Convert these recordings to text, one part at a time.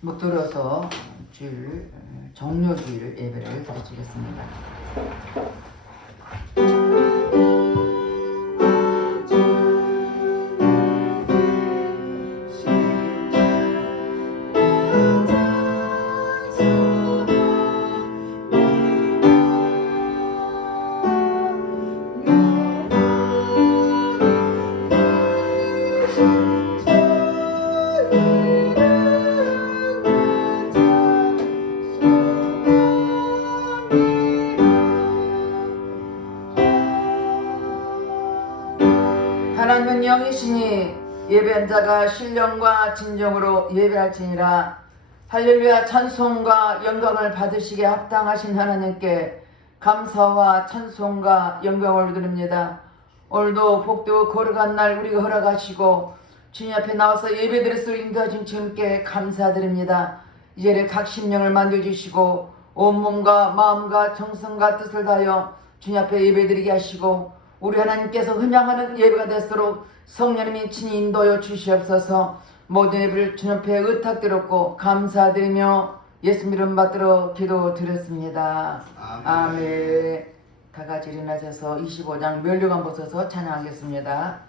묵들어서 주일 정료주일 예배를 드리겠습니다. 하나님은 영이시니 예배한 자가 신령과 진정으로 예배할지니라. 할렐루야. 찬송과 영광을 받으시기에 합당하신 하나님께 감사와 찬송과 영광을 드립니다. 오늘도 복되고 거룩한 날 우리가 허락하시고 주님 앞에 나와서 예배드릴 수 인도하신 주님께 감사드립니다. 이제를 각 심령을 만져주시고 온몸과 마음과 정성과 뜻을 다하여 주님 앞에 예배드리게 하시고 우리 하나님께서 흠양하는 예배가 되도록 성령님이 친히 인도하여 주시옵소서. 모든 예배를 주님 앞에 의탁드렸고 감사드리며 예수 이름 받들어 기도드렸습니다. 아멘. 다같이 일어나셔서 25장 멸류관 벗어서 찬양하겠습니다.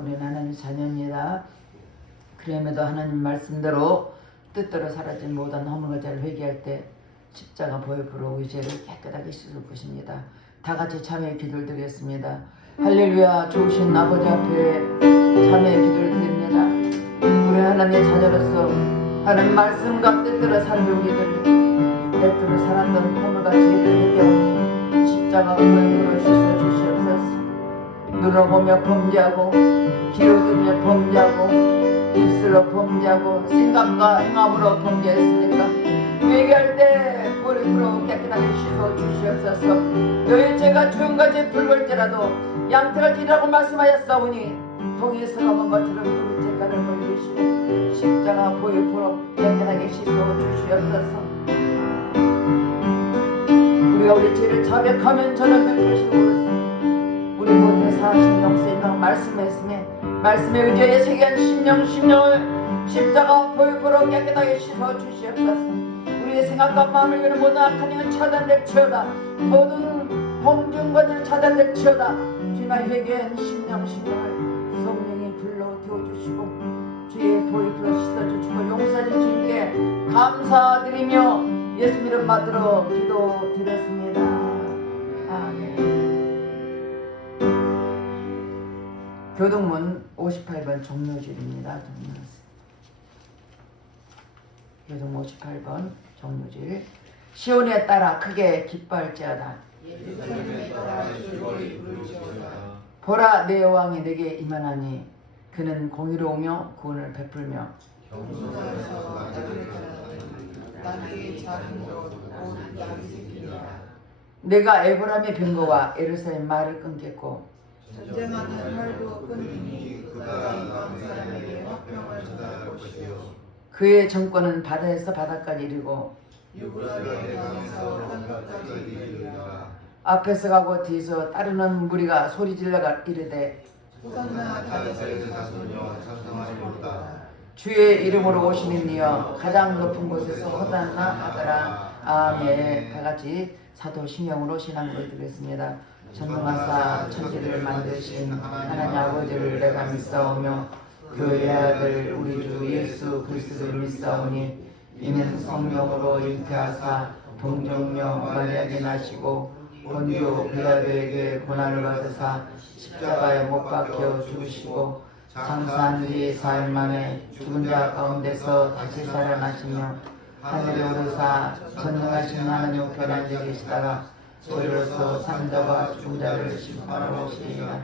우리는 하나님 자녀입니다. 그럼에도 하나님 말씀대로 뜻대로 사라진 모든 허물과 죄를 회개할 때 십자가 보혈로 우리 죄를 깨끗하게 씻을 것입니다. 다같이 참회의 기도를 드리겠습니다. 할렐루야. 좋으신 아버지 앞에 참회의 기도를 드립니다. 우리 하나님의 자녀로서 하나님 말씀과 뜻대로 사는 우리들 내 뜻으로 살았던 허물과 죄를 회개하니 십자가 보혈로 씻어 주시옵소서. 눈으로 보며 범죄하고 귀로 들으며 범죄하고 입술로 범죄하고 생각과 행함으로 범죄했으니까 회개할 때 보혈로 깨끗하게 씻어 주시옵소서. 너희 죄가 주음같이 붉을지라도 양털같이라고 말씀하였사오니 동에서 검은 것처럼 그 죄가를 물리시고 십자가 보혈로 깨끗하게 씻어 주시옵소서. 우리가 우리 죄를 자백하면 저는 180을 우리 모든 사신령 생각 말씀했으니 말씀에 의지하여 새겨한 심령을 십자가 보혈로 깨끗하게 씻어 주시옵소서. 우리의 생각과 마음을 위는 모든 악한 영은 차단될지어다. 모든 범죄는 차단될지어다. 주님의 회개한 심령을 성령이 불러 태워주시고 주의 보혈로 씻어주시고 용서해 주님께 감사드리며 예수 이름 받들어 기도드렸습니다. 아멘. 교동문 58번 종료질입니다. 교동 58번 종료질 시온에 따라 크게 기뻐할지어다. 예루살렘에 따라 즐거이 부를지어다. 보라 내 여왕이 내게 임하나니 그는 공의로우며 구원을 베풀며 경솔하여서 나를 가라사대 나에게 작은 것곧 낙이 생기리라. 내가 에브라임의 병거와 예루살렘 말을 끊겠고 전쟁하는 활도 끊으니 그가 이방 사람에게 화평을 전할 것이요 그의 정권은 바다에서 바다까지 이르고 유브라데 강에서 한가까지 이르리라. 앞에서 가고 뒤에서 따르는 무리가 소리질러가 이르되 호산나 다윗의 자손이여 찬송하리로다. 주의 이름으로 오시는 이여 가장 높은 곳에서 호산나 하더라. 아멘. 다같이 사도 신명으로 신앙을 드리겠습니다. 전능하사 천지를 만드신 하나님 아버지를 내가 믿사오며 그의 아들 우리 주 예수 그리스도를 믿사오니 이는 성령으로 잉태하사 동정녀 마리아에게 나시고 본디오 빌라도에게 고난을 받으사 십자가에 못 박혀 죽으시고 장사한 뒤 사흘 만에 죽은 자 가운데서 다시 살아나시며 하늘에 오르사 전능하신 하나님 우편에 앉아 계시다가 저리로서 산자와 죽은 자를 심판하러 오시리라.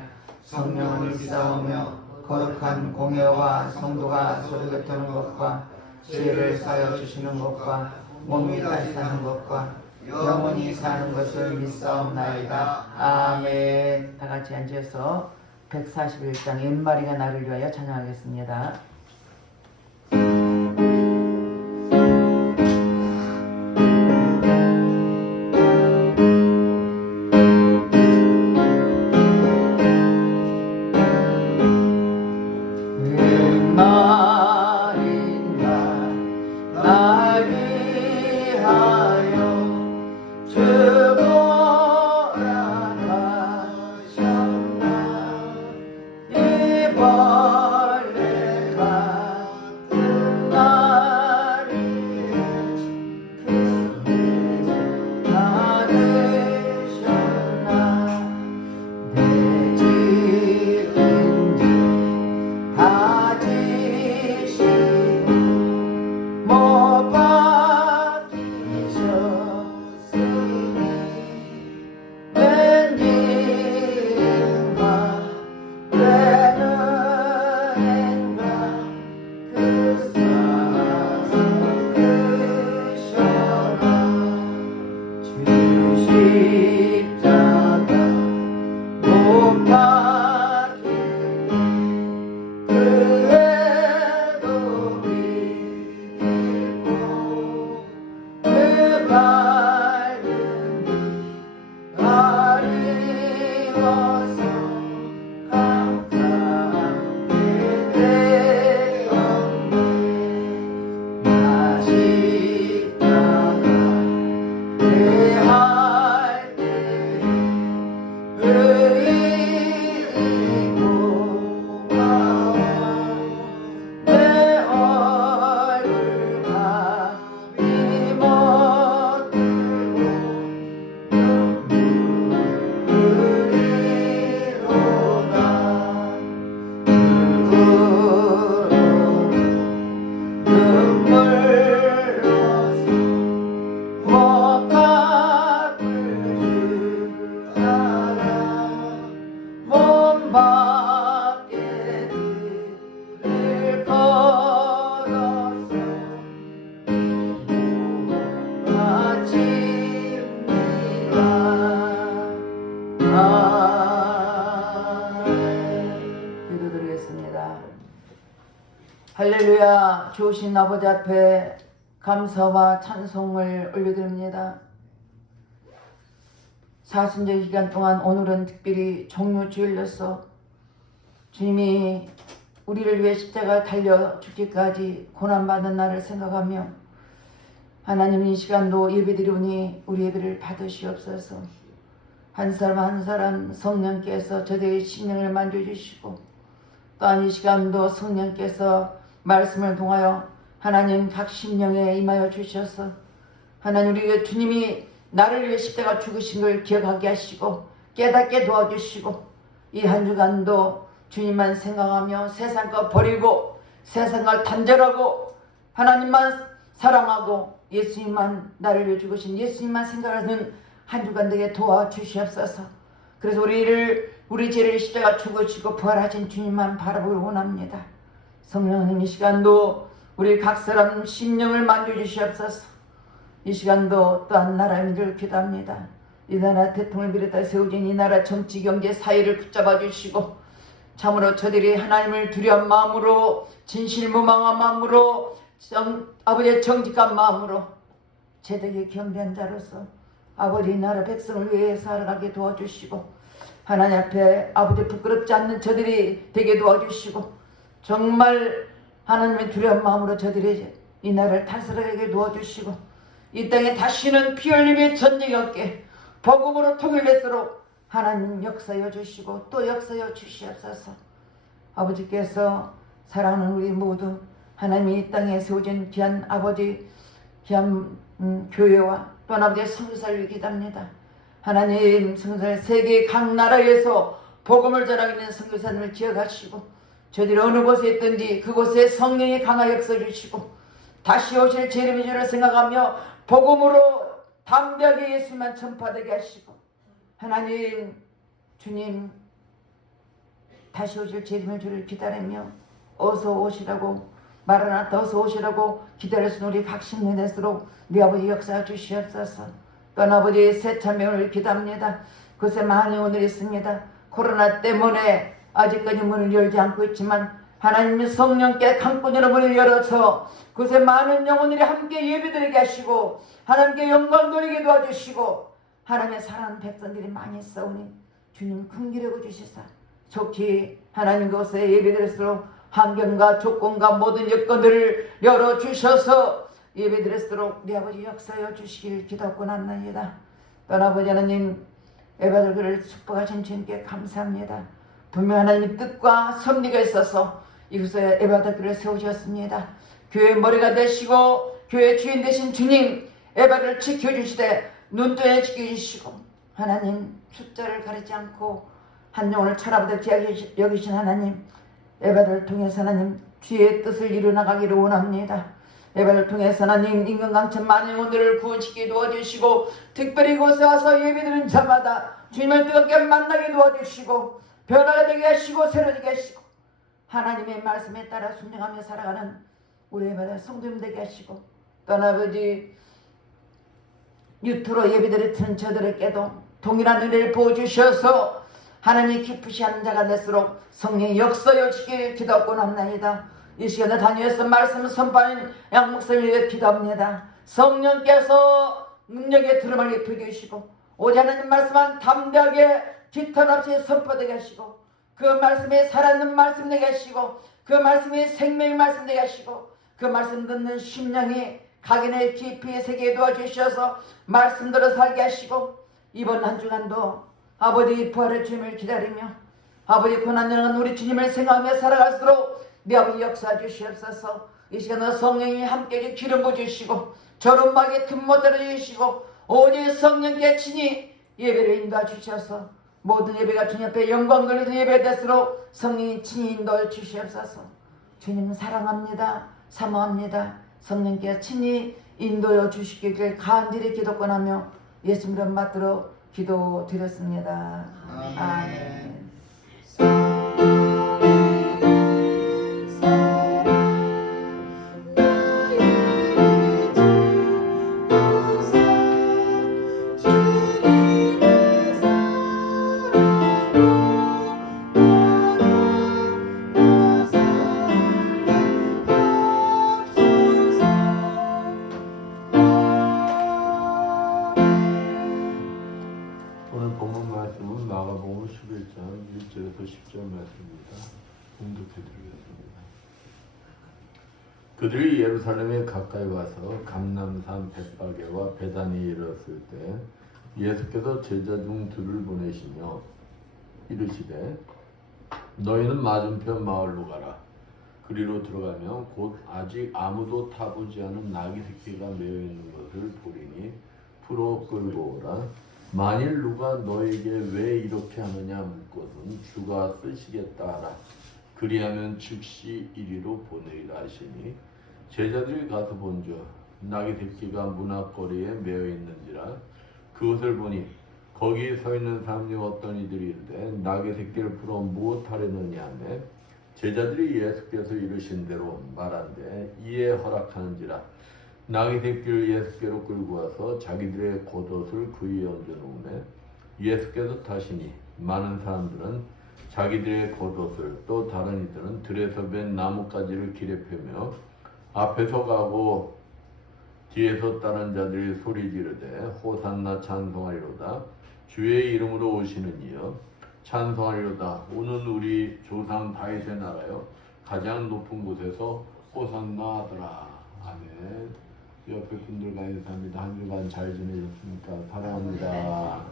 성령을 믿사오며 거룩한 공회와 성도가 서로 곁도는 것과 죄를 사여 주시는 것과 몸이 다시 사는 것과 영원히 사는 것을 믿사옵나이다. 아멘. 다같이 앉아서 141장 옛마리가 나를 위하여 찬양하겠습니다. 기도드리겠습니다. 할렐루야. 좋으신 아버지 앞에 감사와 찬송을 올려드립니다. 사순절 기간 동안 오늘은 특별히 종료주일로서 주님이 우리를 위해 십자가 달려 죽기까지 고난받은 날을 생각하며 하나님 이 시간도 예배드리오니 우리 예배를 받으시옵소서. 한 사람 한 사람 성령께서 저들의 심령을 만져주시고 또한 이 시간도 성령께서 말씀을 통하여 하나님 각 심령에 임하여 주셔서 하나님 우리 주님이 나를 위해 십자가 죽으신 걸 기억하게 하시고 깨닫게 도와주시고 이 한 주간도 주님만 생각하며 세상 것 버리고 세상 걸 단절하고 하나님만 사랑하고 예수님만 나를 위해 죽으신 예수님만 생각하는 한 주간 되게 도와주시옵소서. 그래서 우리 죄를 십자가 죽으시고 부활하신 주님만 바라보길 원합니다. 성령님 이 시간도 우리 각 사람 심령을 만져주시옵소서. 이 시간도 또한 나라의 민족을 기도합니다. 이 나라 대통령을 비롯해 세워진 이 나라 정치 경제 사회를 붙잡아 주시고 참으로 저들이 하나님을 두려운 마음으로 진실무망한 마음으로 아버지의 정직한 마음으로 제대로 경배한 자로서 아버지 나라 백성을 위해 살아가게 도와주시고 하나님 앞에 아버지 부끄럽지 않는 저들이 되게 도와주시고 정말 하나님의 두려운 마음으로 저들이 이 나라를 다스리게 도와주시고 이 땅에 다시는 피 흘림의 전쟁이 없게 복음으로 통일되도록 하나님 역사여 주시고 또 역사여 주시옵소서. 아버지께서 사랑하는 우리 모두 하나님이 이 땅에 세워진 귀한 아버지 귀한 교회와 또 아버지의 성교사를 기도합니다. 하나님 성교사 세계 각 나라에서 복음을 전하고 있는 성교사님을 기억하시고 저들이 어느 곳에 있든지 그곳에 성령이 강하게 역사 주시고 다시 오실 재림의 주를 생각하며 복음으로 담대하게 예수만 전파되게 하시고 하나님 주님 다시 오실 재림의 주를 기다리며 어서 오시라고 마라나타 어서 오시라고 기다렸으니 우리 각 심령 될수록 네 아버지 역사 주시옵소서. 또한 아버지 새 참여를 기도합니다. 그새 많은 영혼들이 있습니다. 코로나 때문에 아직까지 문을 열지 않고 있지만 하나님의 성령께 강권으로 문을 열어서 그새 많은 영혼들이 함께 예배드리게 하시고 하나님께 영광 돌리게 도와주시고 하나님의 사랑하는 백성들이 많이 싸우니 주님 긍휼하고 주시사 속히 하나님 곳에 예배드릴수록 환경과 조건과 모든 여건들을 열어주셔서 예배드릴수록 네 아버지 역사여 주시길 기도하고 남나이다. 또한 아버지 하나님 에바들을 축복하신 주님께 감사합니다. 분명 하나님의 뜻과 섭리가 있어서 이곳에 에바들을 세우셨습니다. 교회의 머리가 되시고 교회의 주인 되신 주님 에바를 지켜주시되 눈동에 지켜주시고 하나님 숫자를 가리지 않고 한 영혼을 천하보다 귀하게 여기신 하나님 에바를 통해서 하나님 주의 뜻을 이루어나가기를 원합니다. 에바를 통해서 하나님 임금강천 많은 영혼들을 구원시키게 도와주시고 특별히 이곳에 와서 예배드리는 자마다 주님을 뜨겁게 만나게 도와주시고 변화가 되게 하시고 새로지게 하시고 하나님의 말씀에 따라 순종하며 살아가는 우리 에바의 성도님 되게 하시고 또한 아버지 유튜로 예배드리는 저들에게도 동일한 은혜를 부어주셔서 하나님 기쁘시 하는 자가 될수록 성령의 역사여 주시길 기도하고 남나이다. 이 시간에 다니엘서 말씀을 선포하는 양 목사님을 위해 기도합니다. 성령께서 능력의 들음을 입히게 하시고 오직 하나님 말씀만 담대하게 깃털 없이 선포되게 하시고 그 말씀에 살아있는 말씀 되게 하시고 그 말씀이 생명의 말씀 되게 하시고 그 말씀 듣는 심령이 각인의 깊이 새기게 도와주셔서 말씀대로 살게 하시고 이번 한 주간도 아버지 부활의 주님을 기다리며 아버지 고난당한 우리 주님을 생각하며 살아갈수록 네 아버지 역사 주시옵소서. 이 시간에 성령이 함께 기름 부어주시고 저런막에 틈 못 들어주시고 오직 성령께 친히 예배를 인도해 주셔서 모든 예배가 주님 앞에 영광 돌리는 예배 될수록 성령이 친히 인도해 주시옵소서. 주님 사랑합니다. 사모합니다. 성령께 친히 인도해 주시기를 간절히 기도권하며 예수님 이름 받들어 기도드렸습니다. 아멘. 오늘 본문 말씀은 마가복음 11장 1절에서 10절 말씀입니다. 봉독해드리겠습니다. 그들이 예루살렘에 가까이 와서 감람산 벳바게와 베다니에 이르렀을 때 예수께서 제자 중 둘을 보내시며 이르시되 너희는 맞은편 마을로 가라. 그리로 들어가면 곧 아직 아무도 타보지 않은 나귀 새끼가 매여 있는 것을 보리니 풀어 끌고 오라. 만일 누가 너에게 왜 이렇게 하느냐 묻거든 주가 쓰시겠다 하라. 그리하면 즉시 이리로 보내리라 하시니 제자들이 가서 본즉 나귀 새끼가 문 앞거리에 매어 있는지라 그것을 보니 거기 서 있는 사람 중 어떤 이들이 이르되 나귀 새끼를 풀어 무엇하려느냐 하매 제자들이 예수께서 이르신 대로 말한대 이에 허락하는지라 나귀 새끼를 예수께로 끌고 와서 자기들의 겉옷을 그 위에 얹어 놓으매 예수께서 타시니 많은 사람들은 자기들의 겉옷을 또 다른 이들은 들에서 벤 나뭇가지를 길에 펴며 앞에서 가고 뒤에서 따른 자들이 소리 지르되 호산나 찬송하리로다 주의 이름으로 오시는 이여 찬송하리로다 오는 우리 조상 다윗의 나라여 가장 높은 곳에서 호산나 하더라. 아멘. 옆에 분들과 인사합니다. 한 주간 잘 지내셨습니까? 사랑합니다.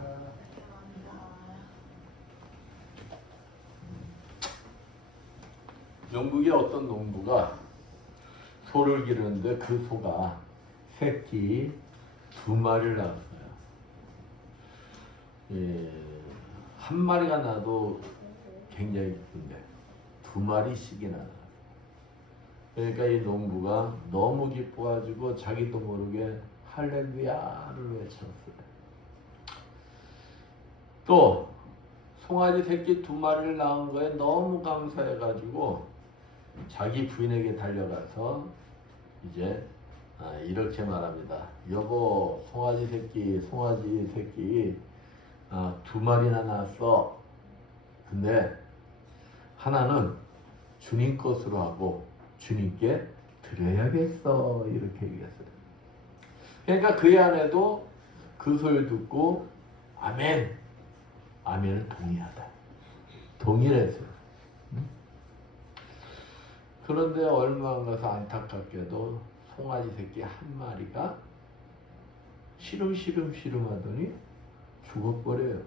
영국의 어떤 농부가 소를 기르는데 그 소가 새끼 2마리를 낳았어요. 예, 한 마리가 나도 굉장히 기쁜데 2마리씩이나 낳았어요. 그러니까 이 농부가 너무 기뻐가지고 자기도 모르게 할렐루야를 외쳤어요. 또 송아지 새끼 2마리를 낳은 거에 너무 감사해가지고 자기 부인에게 달려가서 이제 이렇게 말합니다. 여보, 송아지 새끼 2마리나 낳았어. 근데 하나는 주님 것으로 하고 주님께 드려야겠어. 이렇게 얘기했어요. 그러니까 그의 아내도 그 소리를 듣고 아멘. 아멘은 동의하다. 동의했어요. 그런데 얼마 안 가서 안타깝게도 송아지 새끼 1마리가 시름 하더니 죽어버려요.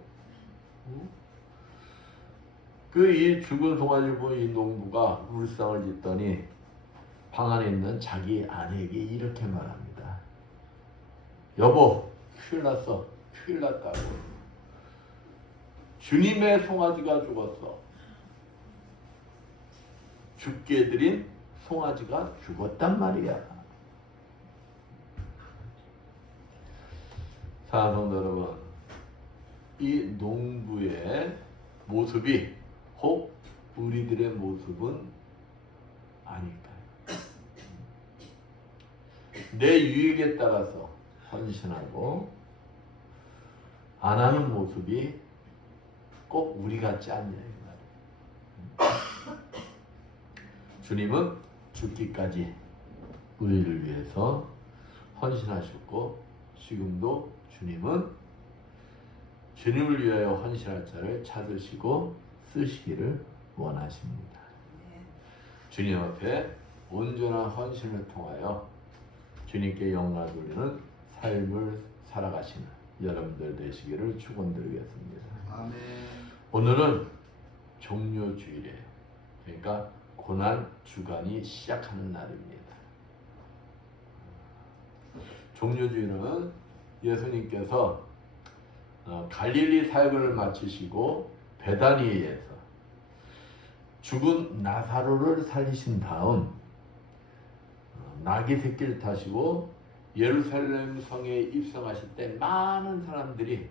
그 이 죽은 송아지를 본 이 농부가 울상을 짓더니 방 안에 있는 자기 아내에게 이렇게 말합니다. 여보, 큰일 났어. 큰일 났다고. 주님의 송아지가 죽었어. 죽게 드린 송아지가 죽었단 말이야. 사랑하는 여러분, 이 농부의 모습이 혹 우리들의 모습은 아닐까요? 내 유익에 따라서 헌신하고 안 하는 모습이 꼭 우리 같지 않냐 이 말이에요. 주님은 죽기까지 우리를 위해서 헌신하셨고 지금도 주님은 주님을 위하여 헌신할 자를 찾으시고 쓰시기를 원하십니다. 주님 앞에 온전한 헌신을 통하여 주님께 영광을 돌리는 삶을 살아가시는 여러분들 되시기를 축원드리겠습니다. 아멘. 오늘은 종료주일이에요. 그러니까 고난 주간이 시작하는 날입니다. 종료주일은 예수님께서 갈릴리 사역을 마치시고 베다니에서 죽은 나사로를 살리신 다음 나귀 새끼를 타시고 예루살렘 성에 입성하실 때 많은 사람들이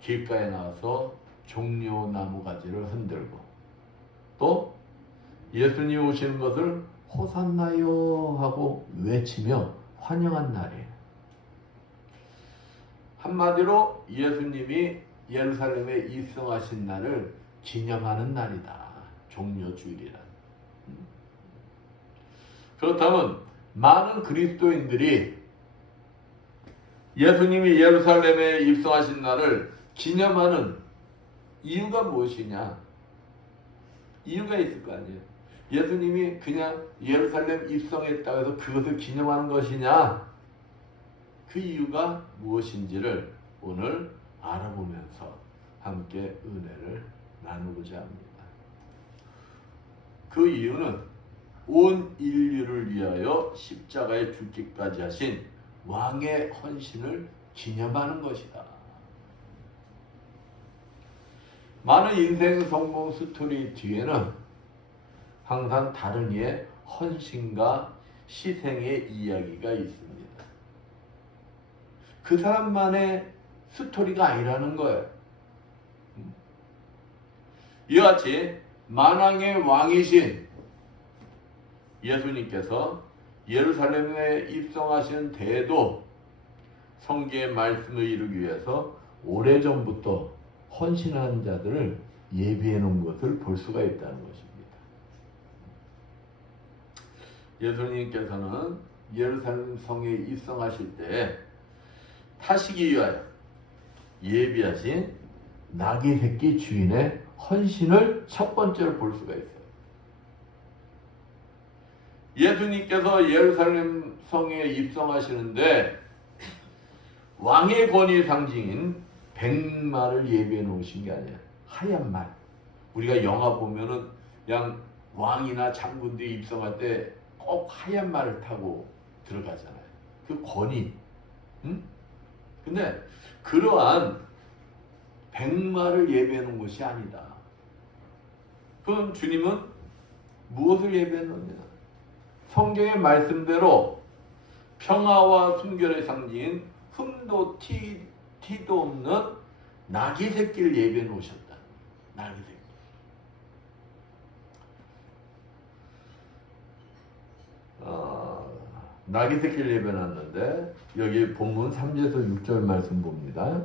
길가에 나와서 종려 나무가지를 흔들고 또 예수님 오시는 것을 호산나요 하고 외치며 환영한 날이에요. 한마디로 예수님이 예루살렘에 입성하신 날을 기념하는 날이다. 종려주일이란. 그렇다면 많은 그리스도인들이 예수님이 예루살렘에 입성하신 날을 기념하는 이유가 무엇이냐? 이유가 있을 거 아니에요. 예수님이 그냥 예루살렘 입성했다고 해서 그것을 기념하는 것이냐? 그 이유가 무엇인지를 오늘 알아보면서 함께 은혜를 나누고자 합니다. 그 이유는 온 인류를 위하여 십자가에 죽기까지 하신 왕의 헌신을 기념하는 것이다. 많은 인생 성공 스토리 뒤에는 항상 다른 이의 헌신과 희생의 이야기가 있습니다. 그 사람만의 스토리가 아니라는 거예요. 이와 같이 만왕의 왕이신 예수님께서 예루살렘에 입성하신 때에도 성경의 말씀을 이루기 위해서 오래전부터 헌신한 자들을 예비해 놓은 것을 볼 수가 있다는 것입니다. 예수님께서는 예루살렘 성에 입성하실 때 타시기 위하여 예비하신 나귀 새끼 주인의 헌신을 첫 번째로 볼 수가 있어요. 예수님께서 예루살렘 성에 입성하시는데 왕의 권위 상징인 백마를 예비해 놓으신 게 아니에요. 하얀 말. 우리가 영화 보면은 그냥 왕이나 장군들이 입성할 때 꼭 하얀 말을 타고 들어가잖아요. 그 권위. 응? 근데 그러한 백마를 예비해 놓은 것이 아니다. 그럼 주님은 무엇을 예비해 놓느냐? 성경의 말씀대로 평화와 순결의 상징인 흠도 티도 없는 나귀 새끼를 예비해 놓으셨다. 나귀 새끼. 나귀 새끼를 예비해 놨는데 여기 본문 3절에서 6절 말씀 봅니다.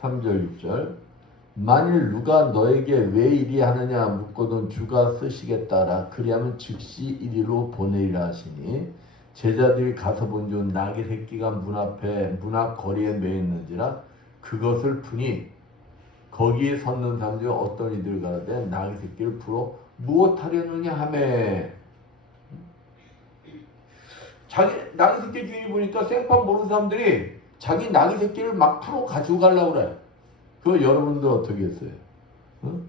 3절 6절 만일 누가 너에게 왜 이리 하느냐 묻거든 주가 쓰시겠다라 그리하면 즉시 이리로 보내리라 하시니 제자들이 가서 본즉 나귀 새끼가 문 앞 거리에 매 있는지라 그것을 푸니 거기에 섰는 사람 중 어떤 이들 가라되 나귀 새끼를 풀어 무엇하려느냐 하매 자기 나귀 새끼 주인이 보니까 생판 모르는 사람들이 자기 나귀 새끼를 막 풀어 가지고 가려고 그래. 그거 여러분들 어떻게 했어요? 응?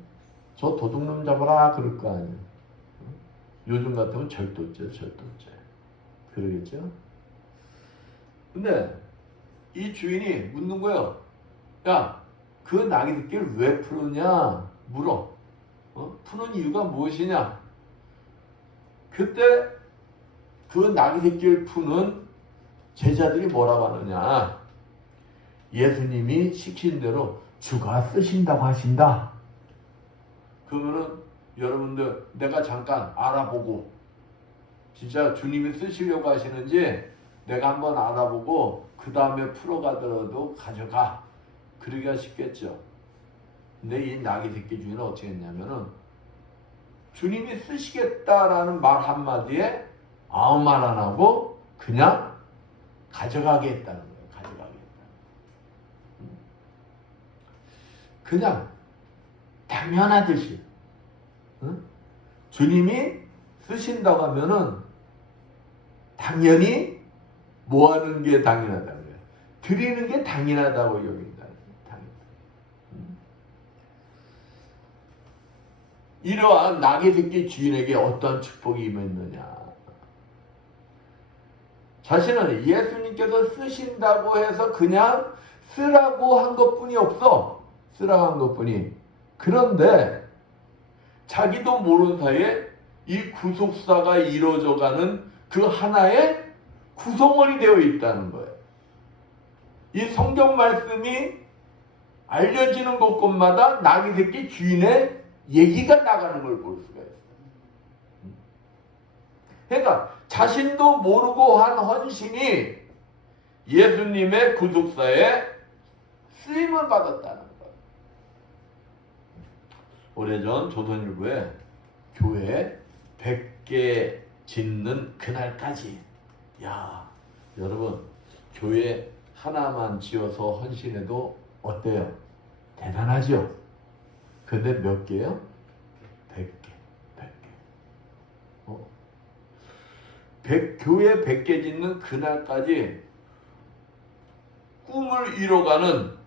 저 도둑놈 잡아라 그럴 거 아니에요. 응? 요즘 같으면 절도죄. 그러겠죠? 근데 이 주인이 묻는 거예요. 야, 그 나귀 새끼를 왜 풀었냐? 물어. 푸는 이유가 무엇이냐? 그때 그 나귀 새끼를 푸는 제자들이 뭐라고 하느냐? 예수님이 시킨 대로 주가 쓰신다고 하신다. 그러면은 여러분들 내가 잠깐 알아보고 진짜 주님이 쓰시려고 하시는지 내가 한번 알아보고 그 다음에 풀어가더라도 가져가. 그러기가 쉽겠죠. 근데 이 나귀 새끼 주인은 어떻게 했냐면은 주님이 쓰시겠다라는 말 한마디에 아무 말 안 하고 그냥 가져가게 했다는 거예요. 그냥 당연하듯이 주님이 쓰신다고 하면은 당연히 뭐 하는 게 당연하다는 거예요. 드리는 게 당연하다고 여긴다는 거예요. 이러한 나귀 새끼 주인에게 어떠한 축복이 임했느냐? 자신은 예수님께서 쓰신다고 해서 그냥 쓰라고 한 것뿐이 없어. 쓰라고 한 것뿐이. 그런데 자기도 모르는 사이에 이 구속사가 이루어져가는 그 하나의 구성원이 되어 있다는 거예요. 이 성경 말씀이 알려지는 곳곳마다 나귀 새끼 주인의 얘기가 나가는 걸 볼 수가 있어요. 그러니까 자신도 모르고 한 헌신이 예수님의 구속사에 쓰임을 받았다는 거예요. 오래전 조선일보에 교회 100개 짓는 그날까지, 야 여러분 교회 하나만 지어서 헌신해도 어때요? 대단하죠? 근데 몇 개요? 100개. 교회 100개 짓는 그날까지 꿈을 이뤄가는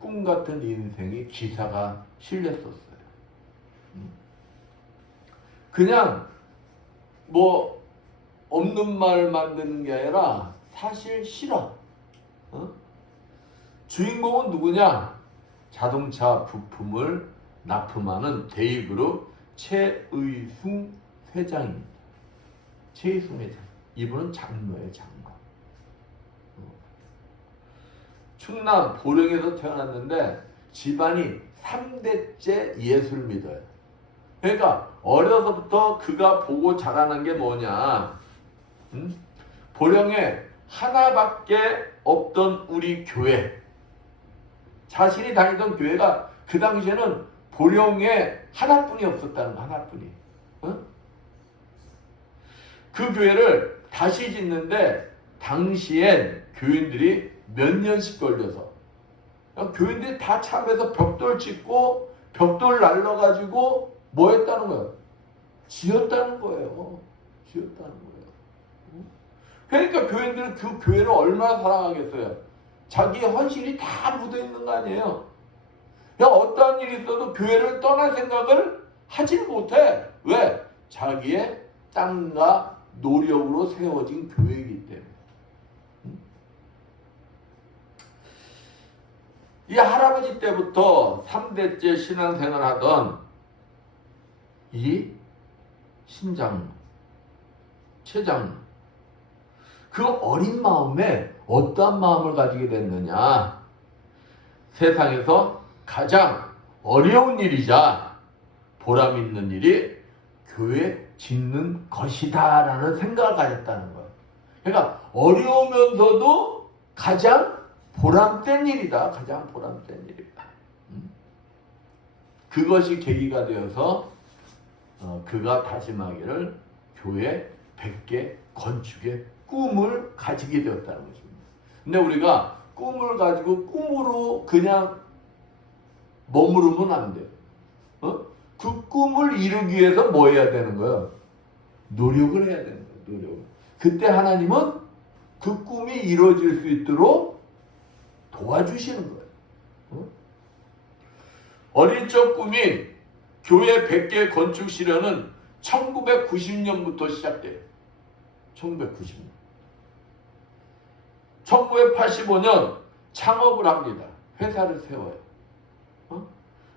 꿈 같은 인생의 기사가 실렸었어요. 그냥 뭐 없는 말 만드는 게 아니라 사실 실화. 주인공은 누구냐? 자동차 부품을 납품하는 대입그룹 최의순 회장입니다. 최의순 회장. 이분은 장로예요, 장로. 충남 보령에서 태어났는데 집안이 3대째 예수를 믿어요. 그러니까 어려서부터 그가 보고 자라는 게 뭐냐? 보령에 하나밖에 없던 우리 교회, 자신이 다니던 교회가 그 당시에는 보령에 하나뿐이 없었다는 거, 하나뿐이. 그 교회를 다시 짓는데 당시엔 교인들이 몇 년씩 걸려서, 교인들이 다 참여해서 벽돌 짓고 벽돌 날라가지고 뭐 했다는 거예요? 지었다는 거예요. 지었다는 거예요. 그러니까 교인들은 그 교회를 얼마나 사랑하겠어요. 자기의 헌신이 다 묻어있는 거 아니에요. 그냥 어떠한 일이 있어도 교회를 떠날 생각을 하지 못해. 왜? 자기의 땀과 노력으로 세워진 교회이기 때문에. 이 할아버지 때부터 3대째 신앙생활 하던 이 신장로, 최장로, 그 어린 마음에 어떠한 마음을 가지게 됐느냐? 세상에서 가장 어려운 일이자 보람 있는 일이 교회 짓는 것이다 라는 생각을 가졌다는 거예요. 그러니까 어려우면서도 가장 보람된 일이다. 가장 보람된 일이다. 그것이 계기가 되어서 그가 다짐하기를 교회 100개 건축의 꿈을 가지게 되었다는 것입니다. 근데 우리가 꿈을 가지고 꿈으로 그냥 머무르면 안 돼요. 그 꿈을 이루기 위해서 뭐 해야 되는 거예요? 노력을 해야 되는 거예요. 노력. 그때 하나님은 그 꿈이 이루어질 수 있도록 도와주시는 거예요. 어린 적 꿈인 교회 100개 건축 실현은 1990년부터 시작돼요. 1990년. 1985년 창업을 합니다. 회사를 세워요.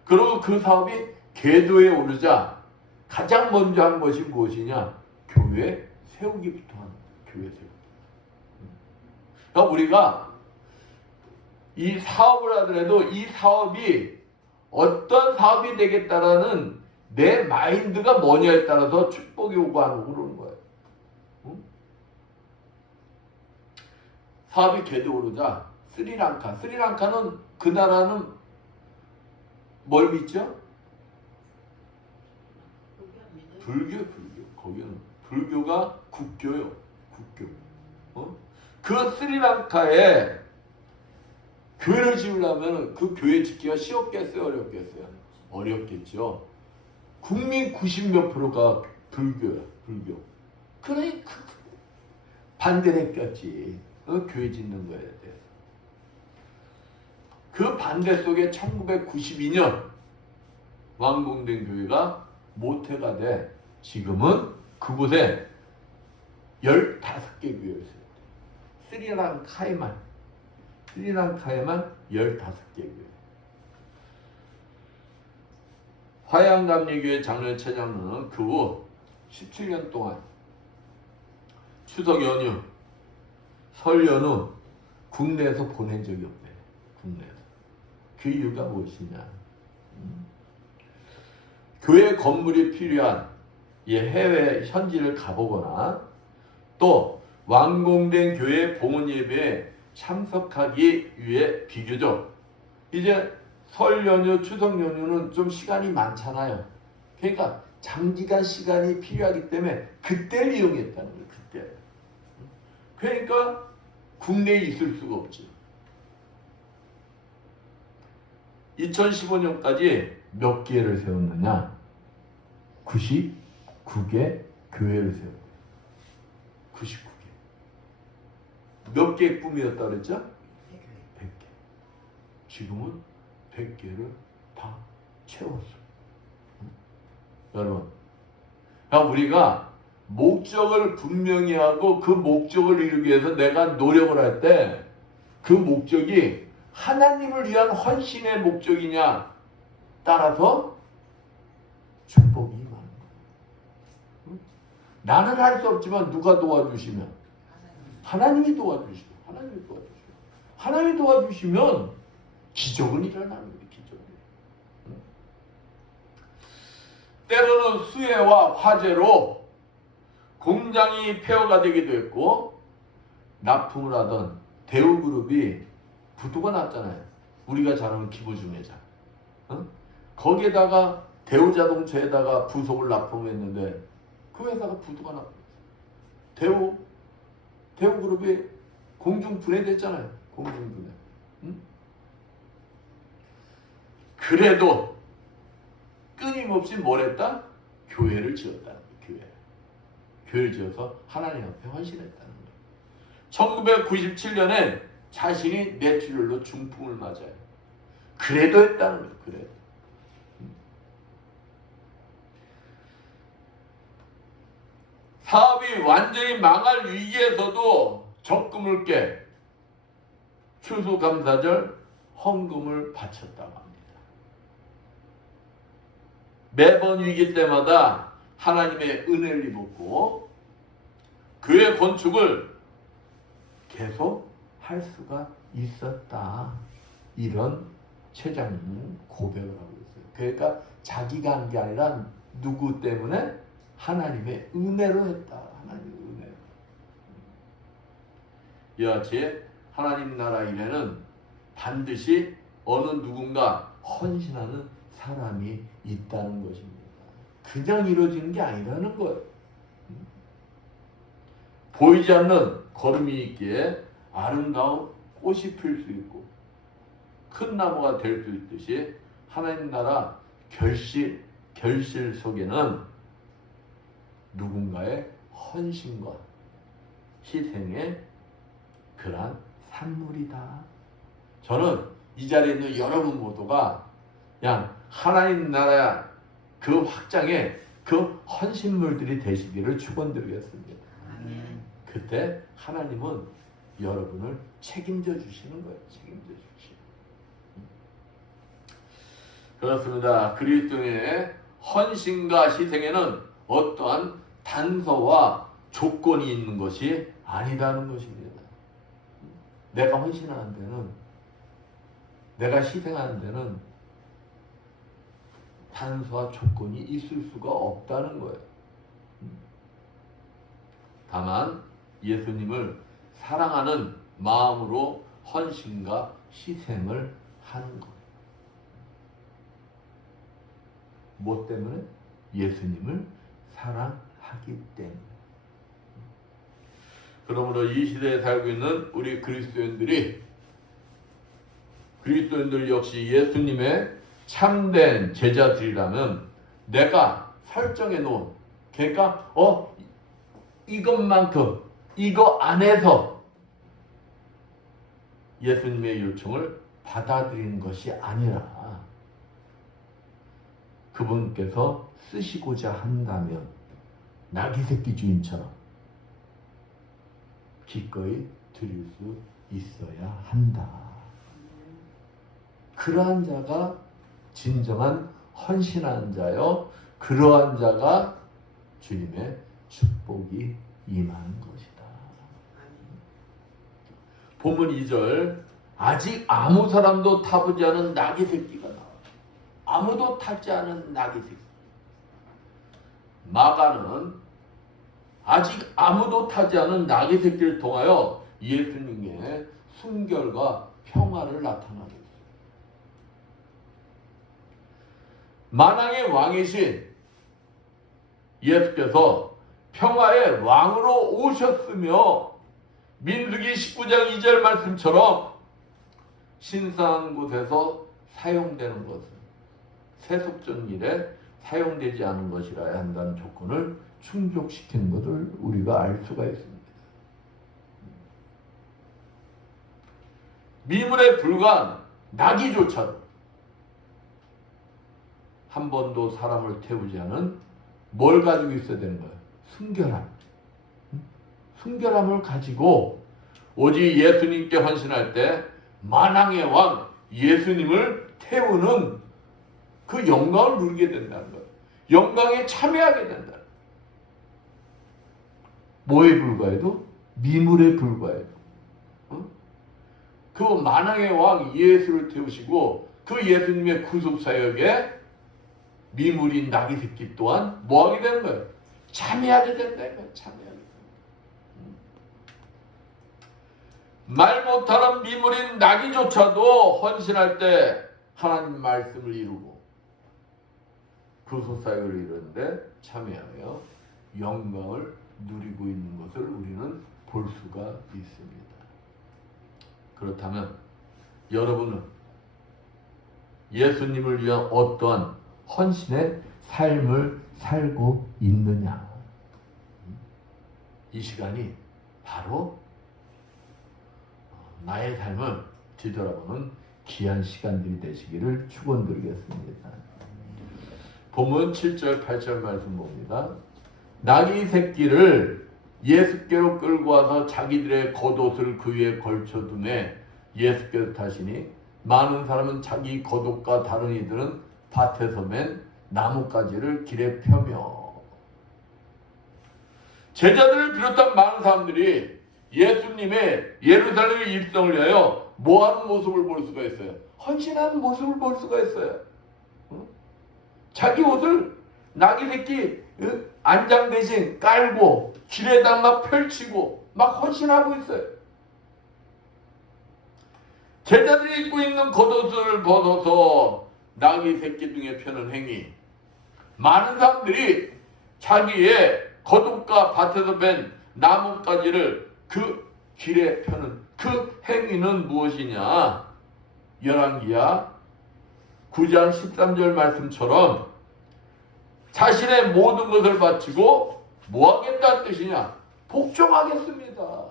그리고 그 사업이 궤도에 오르자 가장 먼저 한 것이 무엇이냐? 교회 세우기부터 합니다. 교회 세우기. 그러니까 우리가 이 사업을 하더라도 이 사업이 어떤 사업이 되겠다라는 내 마인드가 뭐냐에 따라서 축복이 오고 안 오고 그러는 거예요. 사업이 궤도 오르자 스리랑카는 그 나라는 뭘 믿죠? 불교. 거기는 불교가 국교요. 국교. 그 스리랑카에 교회를 지으려면 그 교회 짓기가 쉬웠겠어요? 어렵겠어요? 어렵겠죠. 국민 90몇 프로가 불교야. 불교. 그러니까 반대를 했겠지. 교회 짓는 거에 대해서. 그 반대 속에 1992년 완공된 교회가 모태가 돼 지금은 그곳에 15개 교회가 있어요. 스리랑카에만 15개 교회. 화양감리교회 장로회 최장로는 그 후 17년 동안 추석 연휴, 설 연휴 국내에서 보낸 적이 없대요. 국내에서. 그 이유가 무엇이냐? 교회 건물이 필요한 해외 현지를 가보거나 또 완공된 교회 봉헌 예배에 참석하기 위해 비교적 이제 설 연휴, 추석 연휴는 좀 시간이 많잖아요. 그러니까 장기간 시간이 필요하기 때문에 그때를 이용했다는 거예요. 그때. 그러니까 국내에 있을 수가 없지. 2015년까지 몇 개를 세웠느냐? 99개 교회를 세웠어요. 99개. 몇 개의 꿈이었다 그랬죠? 100개. 지금은 100개를 다 채웠어요. 여러분, 그러니까 우리가 목적을 분명히 하고 그 목적을 이루기 위해서 내가 노력을 할 때 그 목적이 하나님을 위한 헌신의 목적이냐 따라서 축복이 많은 거예요. 나는 할 수 없지만 누가 도와주시면 하나님이 도와주시고 하나님이 도와주시면 기적은 일어나는 거예요. 기적은. 때로는 수해와 화재로 공장이 폐허가 되기도 했고 납품을 하던 대우그룹이 부도가 났잖아요. 우리가 잘 아는 기부중개자. 거기에다가 대우자동차에다가 부속을 납품했는데 그 회사가 부도가 났어요. 대우그룹이 공중분해됐잖아요. 공중분해. 그래도 끊임없이 뭘 했다? 교회를 지었다는 거예요. 교회를 지어서 하나님 앞에 헌신했다는 거예요. 1997년에 자신이 뇌출혈로 중풍을 맞아요. 그래도 했다는 거예요. 그래도. 사업이 완전히 망할 위기에서도 적금을 깨 추수감사절 헌금을 바쳤다고 합니다. 매번 위기 때마다 하나님의 은혜를 입었고 교회 건축을 계속 할 수가 있었다. 이런 최장님 고백을 하고 있어요. 그러니까 자기가 한 게 아니라 누구 때문에? 하나님의 은혜로 했다. 하나님의 은혜로. 이와 같이 하나님 나라 일에는 반드시 어느 누군가 헌신하는 사람이 있다는 것입니다. 그냥 이루어지는 게 아니라는 거예요. 보이지 않는 걸음이 있기에 아름다운 꽃이 필 수 있고 큰 나무가 될 수 있듯이 하나님 나라 결실 속에는 누군가의 헌신과 희생의 그러한 산물이다. 저는 이 자리에 있는 여러분 모두가 그냥 하나님 나라 그 확장에 그 헌신물들이 되시기를 축원드리겠습니다. 그때 하나님은 여러분을 책임져 주시는 거예요. 책임져 주시는. 그렇습니다. 그리스도인의 헌신과 희생에는 어떠한 단서와 조건이 있는 것이 아니라는 것입니다. 내가 헌신하는 데는, 내가 희생하는 데는 단서와 조건이 있을 수가 없다는 거예요. 다만 예수님을 사랑하는 마음으로 헌신과 희생을 하는 거예요. 뭐 때문에? 예수님을 사랑하기 때문에. 그러므로 이 시대에 살고 있는 우리 그리스도인들 역시 예수님의 참된 제자들이라면 내가 설정해 놓은, 그러니까 이것만큼 이거 안에서 예수님의 요청을 받아들이는 것이 아니라 그분께서 쓰시고자 한다면 나귀새끼 주인처럼 기꺼이 드릴 수 있어야 한다. 그러한 자가 진정한 헌신한 자요, 그러한 자가 주님의 축복이 임하는 것이다. 본문 2절, 아직 아무 사람도 타보지 않은 나귀새끼가 나와요. 아무도 타지 않은 나귀새끼. 마가는 아직 아무도 타지 않은 나귀새끼를 통하여 예수님의 순결과 평화를 나타나게 했어요. 만왕의 왕이신 예수께서 평화의 왕으로 오셨으며 민수기 19장 2절 말씀처럼 신성한 곳에서 사용되는 것은 세속적 일에 사용되지 않은 것이라야 한다는 조건을 충족시키는 것을 우리가 알 수가 있습니다. 미물에 불과한 나귀조차도 한 번도 사람을 태우지 않은 뭘 가지고 있어야 되는 거예요? 순결함. 순결함을 가지고 오직 예수님께 헌신할 때 만왕의 왕 예수님을 태우는 그 영광을 누리게 된다는 거예요. 영광에 참여하게 된다. 뭐에 불과해도? 미물에 불과해도. 어? 그 만왕의 왕 예수를 태우시고 그 예수님의 구속사역에 미물인 나귀 새끼 또한 뭐하게 되는 거예요? 참여하게 된다는 거예요. 참여하게. 말 못하는 미물인 나귀조차도 헌신할 때 하나님 말씀을 이루고 구속사역을 이루는데 참여하여 영광을 누리고 있는 것을 우리는 볼 수가 있습니다. 그렇다면 여러분은 예수님을 위한 어떠한 헌신의 삶을 살고 있느냐? 이 시간이 바로 나의 삶을 뒤돌아보는 귀한 시간들이 되시기를 축원드리겠습니다. 본문 7절 8절 말씀 봅니다. 나귀 새끼를 예수께로 끌고 와서 자기들의 겉옷을 그 위에 걸쳐두매 예수께서 타시니 많은 사람은 자기 겉옷과 다른 이들은 밭에서 맨 나뭇가지를 길에 펴며. 제자들을 비롯한 많은 사람들이 예수님의 예루살렘 입성을 위하여 뭐하는 모습을 볼 수가 있어요? 헌신하는 모습을 볼 수가 있어요. 자기 옷을 나귀 새끼 안장 대신 깔고 길에다 막 펼치고 막 헌신하고 있어요. 제자들이 입고 있는 겉옷을 벗어서 나귀 새끼 등에 펴는 행위. 많은 사람들이 자기의 겉옷과 밭에서 뺀 나뭇가지를 그 길에 펴는 그 행위는 무엇이냐? 열왕기야 9장 13절 말씀처럼 자신의 모든 것을 바치고 뭐 하겠다는 뜻이냐? 복종하겠습니다.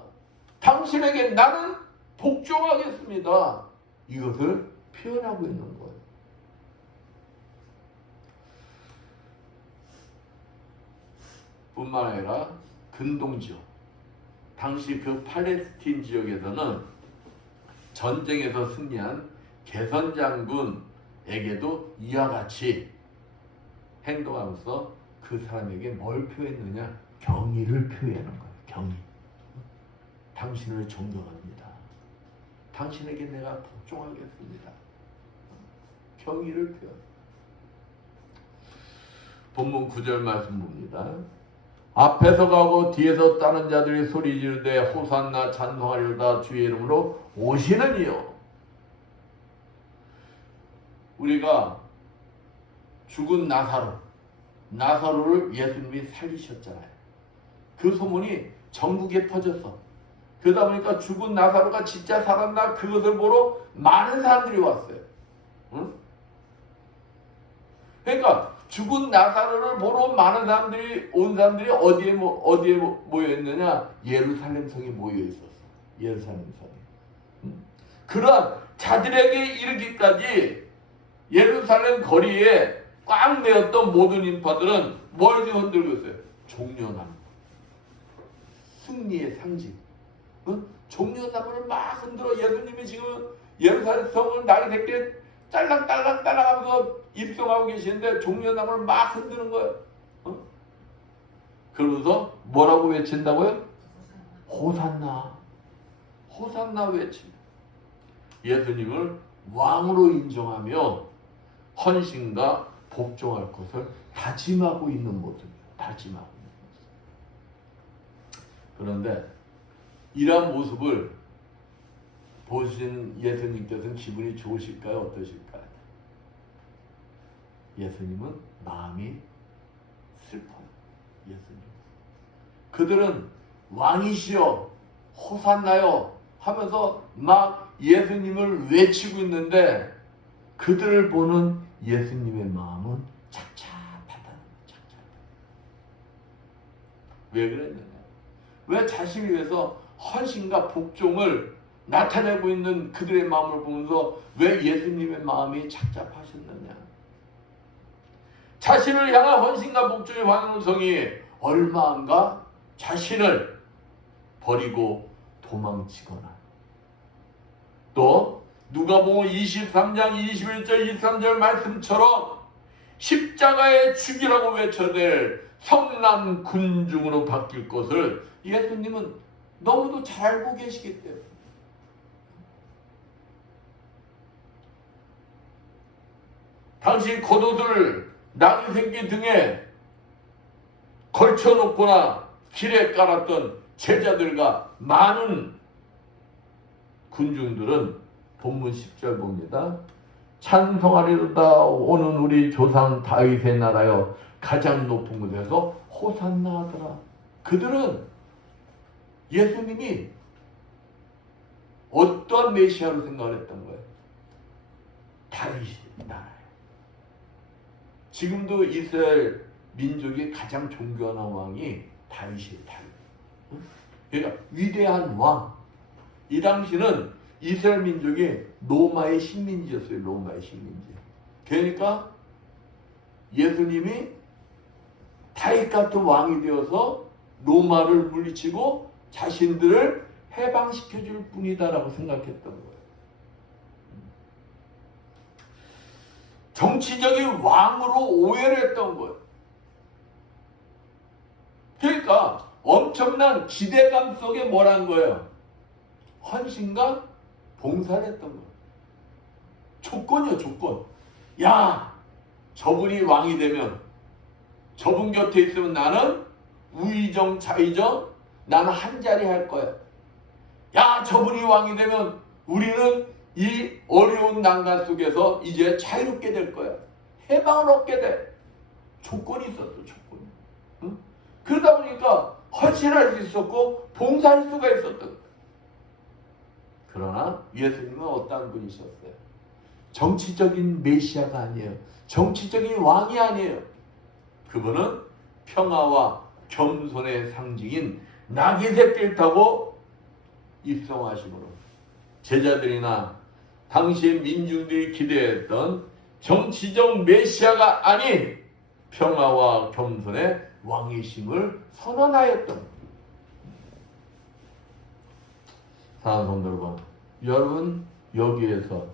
당신에게 나는 복종하겠습니다. 이것을 표현하고 있는 거예요. 뿐만 아니라 근동지역, 당시 그 팔레스틴 지역에서는 전쟁에서 승리한 개선 장군에게도 이와 같이 행동하면서 그 사람에게 뭘 표했느냐? 경의를 표하는 거예요. 경의. 당신을 존경합니다. 당신에게 내가 복종하겠습니다. 경의를 표현. 본문 9절 말씀 봅니다. 앞에서 가고 뒤에서 따는 자들이 소리 지르되 호산나 찬송하리로다 주의 이름으로 오시는 이요. 우리가 죽은 나사로를 예수님이 살리셨잖아요. 그 소문이 전국에 퍼졌어. 그러다 보니까 죽은 나사로가 진짜 살았나 그것을 보러 많은 사람들이 왔어요. 응? 그러니까 죽은 나사로를 보러 많은 사람들이 온 사람들이 어디에 모여 있느냐? 예루살렘 성에 모여 있었어. 예루살렘 성에. 응? 그러한 자들에게 이르기까지 예루살렘 거리에 꽉 메었던 모든 인파들은 뭘 흔들고 있어요? 종려나무. 승리의 상징. 응? 종려나무를 막 흔들어. 예수님이 지금 예루살렘 성을 나귀 새끼를 딸랑딸랑 하면서 입성하고 계시는데 종려나무를 막 흔드는 거예요. 응? 그러면서 뭐라고 외친다고요? 호산나. 호산나 외칩니다. 예수님을 왕으로 인정하며 헌신과 복종할 것을 다짐하고 있는 모습이에요. 다짐하고 있는 모습. 그런데 이러한 모습을 보시는 예수님께서는 기분이 좋으실까요? 어떠실까요? 예수님은 마음이 슬퍼요. 예수님. 그들은 왕이시여 호산나요 하면서 막 예수님을 외치고 있는데 그들을 보는 예수님의 마음은 착잡하다. 왜 그랬느냐? 왜 자신을 위해서 헌신과 복종을 나타내고 있는 그들의 마음을 보면서 왜 예수님의 마음이 착잡하셨느냐? 자신을 향한 헌신과 복종의 반응성이 얼마인가 자신을 버리고 도망치거나 또 누가복음 23장 21절 23절 말씀처럼 십자가의 죽이라고 외쳐될 성남 군중으로 바뀔 것을 예수님은 너무도 잘 알고 계시기 때문에 당시 겉옷을 나귀 새끼 등에 걸쳐놓거나 길에 깔았던 제자들과 많은 군중들은 본문 10절 봅니다. 찬송하리로다 오는 우리 조상 다윗의 나라여 가장 높은 곳에서 호산나 하더라. 그들은 예수님이 어떠한 메시아로 생각을 했던 거예요? 다윗의 나라예요. 지금도 이스라엘 민족이 가장 존경하는 왕이 다윗이에요. 다윗. 그러니까 위대한 왕. 이 당시는 이스라엘 민족이 로마의 식민지였어요. 로마의 식민지. 그러니까 예수님이 다윗 같은 왕이 되어서 로마를 물리치고 자신들을 해방시켜줄 뿐이다라고 생각했던 거예요. 정치적인 왕으로 오해를 했던 거예요. 그러니까 엄청난 기대감 속에 뭐란 거예요? 헌신과 봉사를 했던 거예요. 조건이요, 조건. 야, 저분이 왕이 되면 저분 곁에 있으면 나는 우의정, 자의정, 나는 한 자리 할 거야. 야, 저분이 왕이 되면 우리는 이 어려운 난간 속에서 이제 자유롭게 될 거야. 해방을 얻게 돼. 조건이 있었어, 조건이. 응? 그러다 보니까 헌신할 수 있었고 봉사할 수가 있었던 거야. 그러나 예수님은 어떠한 분이셨어요? 정치적인 메시아가 아니에요. 정치적인 왕이 아니에요. 그분은 평화와 겸손의 상징인 나귀 새끼를 타고 입성하심으로 제자들이나 당시의 민중들이 기대했던 정치적 메시아가 아닌 평화와 겸손의 왕이심을 선언하였던 겁니다. 사랑하는 성도 여러분, 여기에서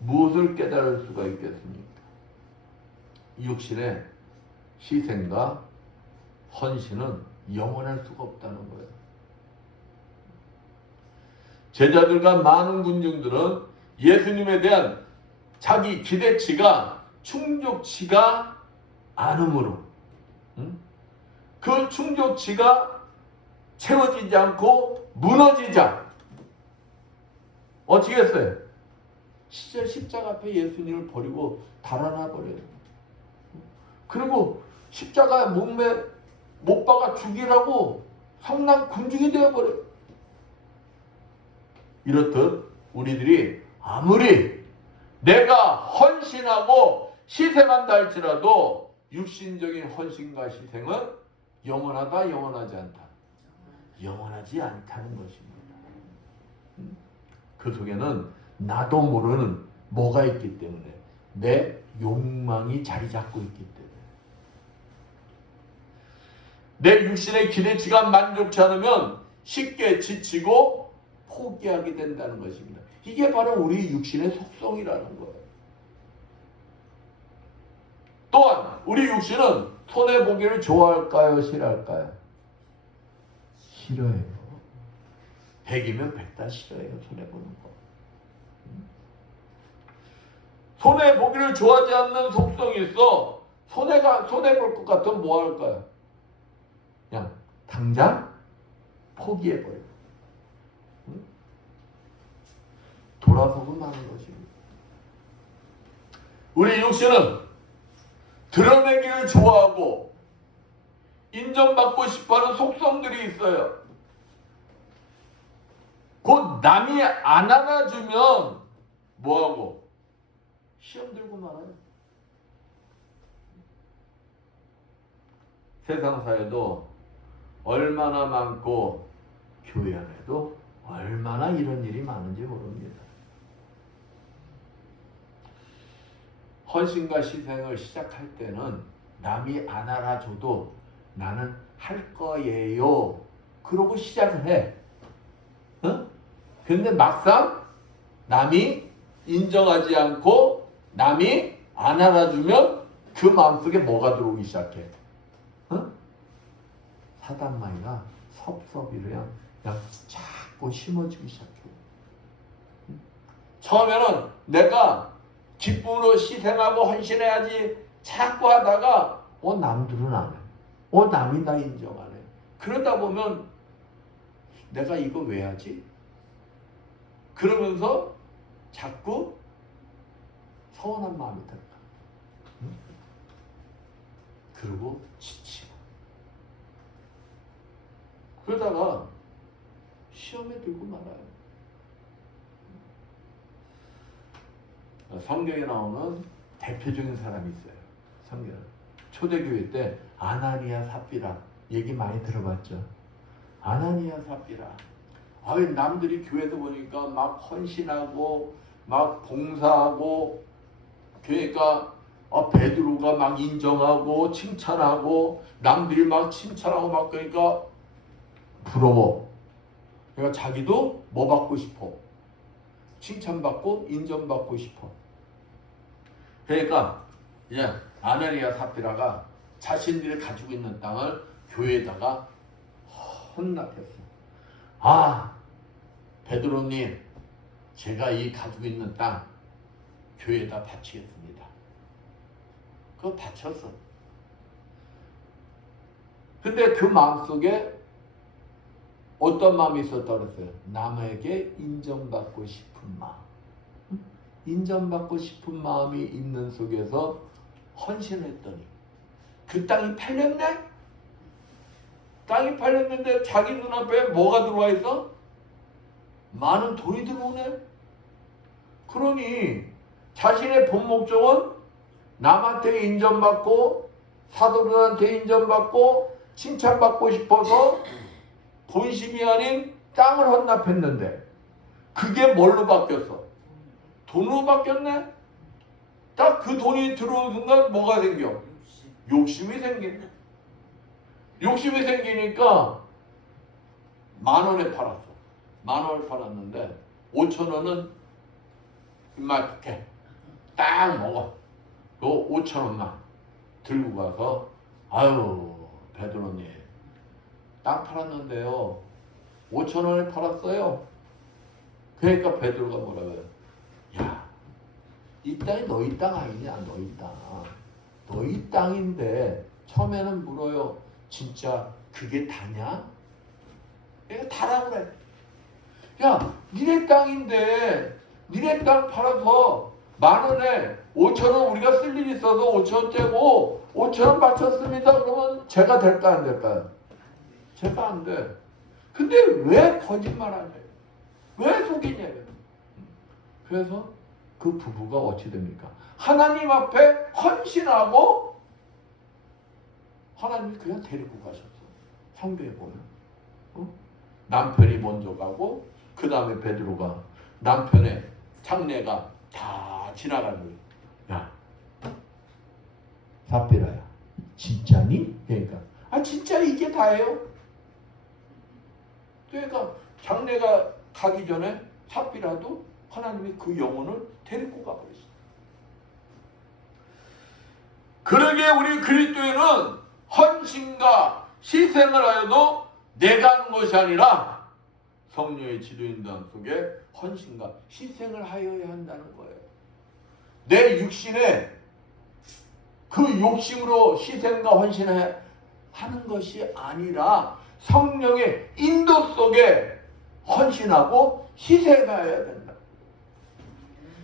무엇을 깨달을 수가 있겠습니까? 육신의 희생과 헌신은 영원할 수가 없다는 거예요. 제자들과 많은 군중들은 예수님에 대한 자기 기대치가 충족치가 않으므로 그 충족치가 채워지지 않고 무너지자 어떻게 했어요? 십자가 앞에 예수님을 버리고 달아나 버려요. 그리고 십자가 몸에 못 박아 죽이라고 성난 군중이 되어버려요. 이렇듯 우리들이 아무리 내가 헌신하고 희생한다 할지라도 육신적인 헌신과 희생은 영원하다, 영원하지 않다. 영원하지 않다는 것입니다. 그 속에는 나도 모르는 뭐가 있기 때문에 내 욕망이 자리 잡고 있기 때문에 내 육신의 기대치가 만족치 않으면 쉽게 지치고 포기하게 된다는 것입니다. 이게 바로 우리 육신의 속성이라는 거예요. 또한 우리 육신은 손해보기를 좋아할까요? 싫어할까요? 싫어해요. 100이면 100다 싫어해요. 손해보는 거. 손해보기를 좋아하지 않는 속성이 있어. 손해볼 것 같으면 뭐 할까요? 그냥 당장 포기해버려요. 돌아서고 마는 것입니다. 우리 육신은 드러내기를 좋아하고 인정받고 싶어하는 속성들이 있어요. 곧 남이 안 안아주면 뭐하고? 시험 들고 말아요. 세상 사회도 얼마나 많고 교회 안에도 얼마나 이런 일이 많은지 모릅니다. 헌신과 희생을 시작할 때는 남이 안 알아줘도 나는 할 거예요. 그러고 시작을 해. 근데 막상 남이 인정하지 않고 남이 안 알아주면 그 마음속에 뭐가 들어오기 시작해? 어? 사단마귀가 섭섭이래요. 그냥 자꾸 심어지기 시작해. 처음에는 내가 기쁨으로 희생하고 헌신해야지 자꾸 하다가 남들은 안 해. 남이 나 인정 안 해. 그러다 보면 내가 이거 왜 하지? 그러면서 자꾸 서운한 마음이 들까. 그리고 지치고. 그러다가 시험에 들고 말아요. 성경에 나오는 대표적인 사람이 있어요. 성경 초대교회 때 아나니아 삽비라 얘기 많이 들어봤죠. 아나니아 삽비라. 남들이 교회에서 보니까 막 헌신하고 막 봉사하고 그러니까 베드로가 막 인정하고 칭찬하고 남들이 막 칭찬하고 막 그러니까 부러워. 그러니까 자기도 뭐 받고 싶어? 칭찬받고 인정받고 싶어. 그러니까 이제 아나니아 삽비라가 자신들이 가지고 있는 땅을 교회에다가 헌납했어. 베드로님, 제가 이 가지고 있는 땅 교회에다 바치겠습니다. 그거 바쳤어. 근데 그 마음속에 어떤 마음이 있었다고 그랬어요? 남에게 인정받고 싶은 마음. 인정받고 싶은 마음이 있는 속에서 헌신했더니 그 땅이 팔렸네? 땅이 팔렸는데 자기 눈앞에 뭐가 들어와 있어? 많은 돈이 들어오네? 그러니 자신의 본 목적은 남한테 인정받고 사도들한테 인정받고 칭찬받고 싶어서 본심이 아닌 땅을 헌납했는데 그게 뭘로 바뀌었어? 돈으로 바뀌었네? 딱 그 돈이 들어오는 순간 뭐가 생겨? 욕심이 생긴다. 욕심이 생기니까 10,000원에 팔았어. 10,000원을 팔았는데 5,000원은 이만하게 딱 먹어. 그 5,000원만 들고 가서 베드로님 땅 팔았는데요 5,000원에 팔았어요. 그러니까 베드로가 뭐라고 해요? 이 땅이 너희 땅 아니냐? 너희 땅. 너희 땅인데 처음에는 물어요. 진짜 그게 다냐? 내가 다라고 그래. 니네 땅인데 니네 땅 팔아서 10,000원에 5,000원 우리가 쓸 일 있어서 5,000원 떼고 5,000원 바쳤습니다. 그러면 제가 될까 안 될까요? 제가 안 돼. 근데 왜 거짓말하냐? 왜 속이냐? 그래서 그 부부가 어찌 됩니까? 하나님 앞에 헌신하고 하나님이 그냥 데리고 가셨어. 성경에 보면 남편이 먼저 가고 그 다음에 베드로가 남편의 장례가 다 지나가는 거예요. 삽비라야 진짜니? 그러니까 진짜 이게 다예요. 그러니까 장례가 가기 전에 삽비라도 하나님이 그 영혼을 데리고 가버렸어요. 그러기에 우리 그리스도인은 헌신과 희생을 하여도 내가 하는 것이 아니라 성령의 지도인단 속에 헌신과 희생을 하여야 한다는 거예요. 내 육신에 그 욕심으로 희생과 헌신을 하는 것이 아니라 성령의 인도 속에 헌신하고 희생해야 된다.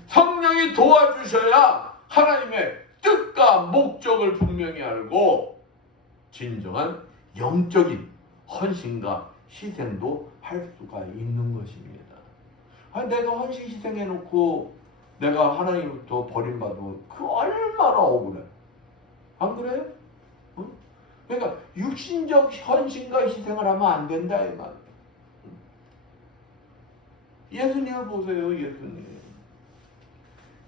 성령이 도와주셔야 하나님의 뜻과 목적을 분명히 알고 진정한 영적인 헌신과 희생도 할 수가 있는 것입니다. 내가 헌신 희생해놓고 내가 하나님부터 버림받으면 그 얼마나 억울해. 안 그래요? 응? 그러니까 육신적 헌신과 희생을 하면 안 된다 이 말. 예수님을 보세요.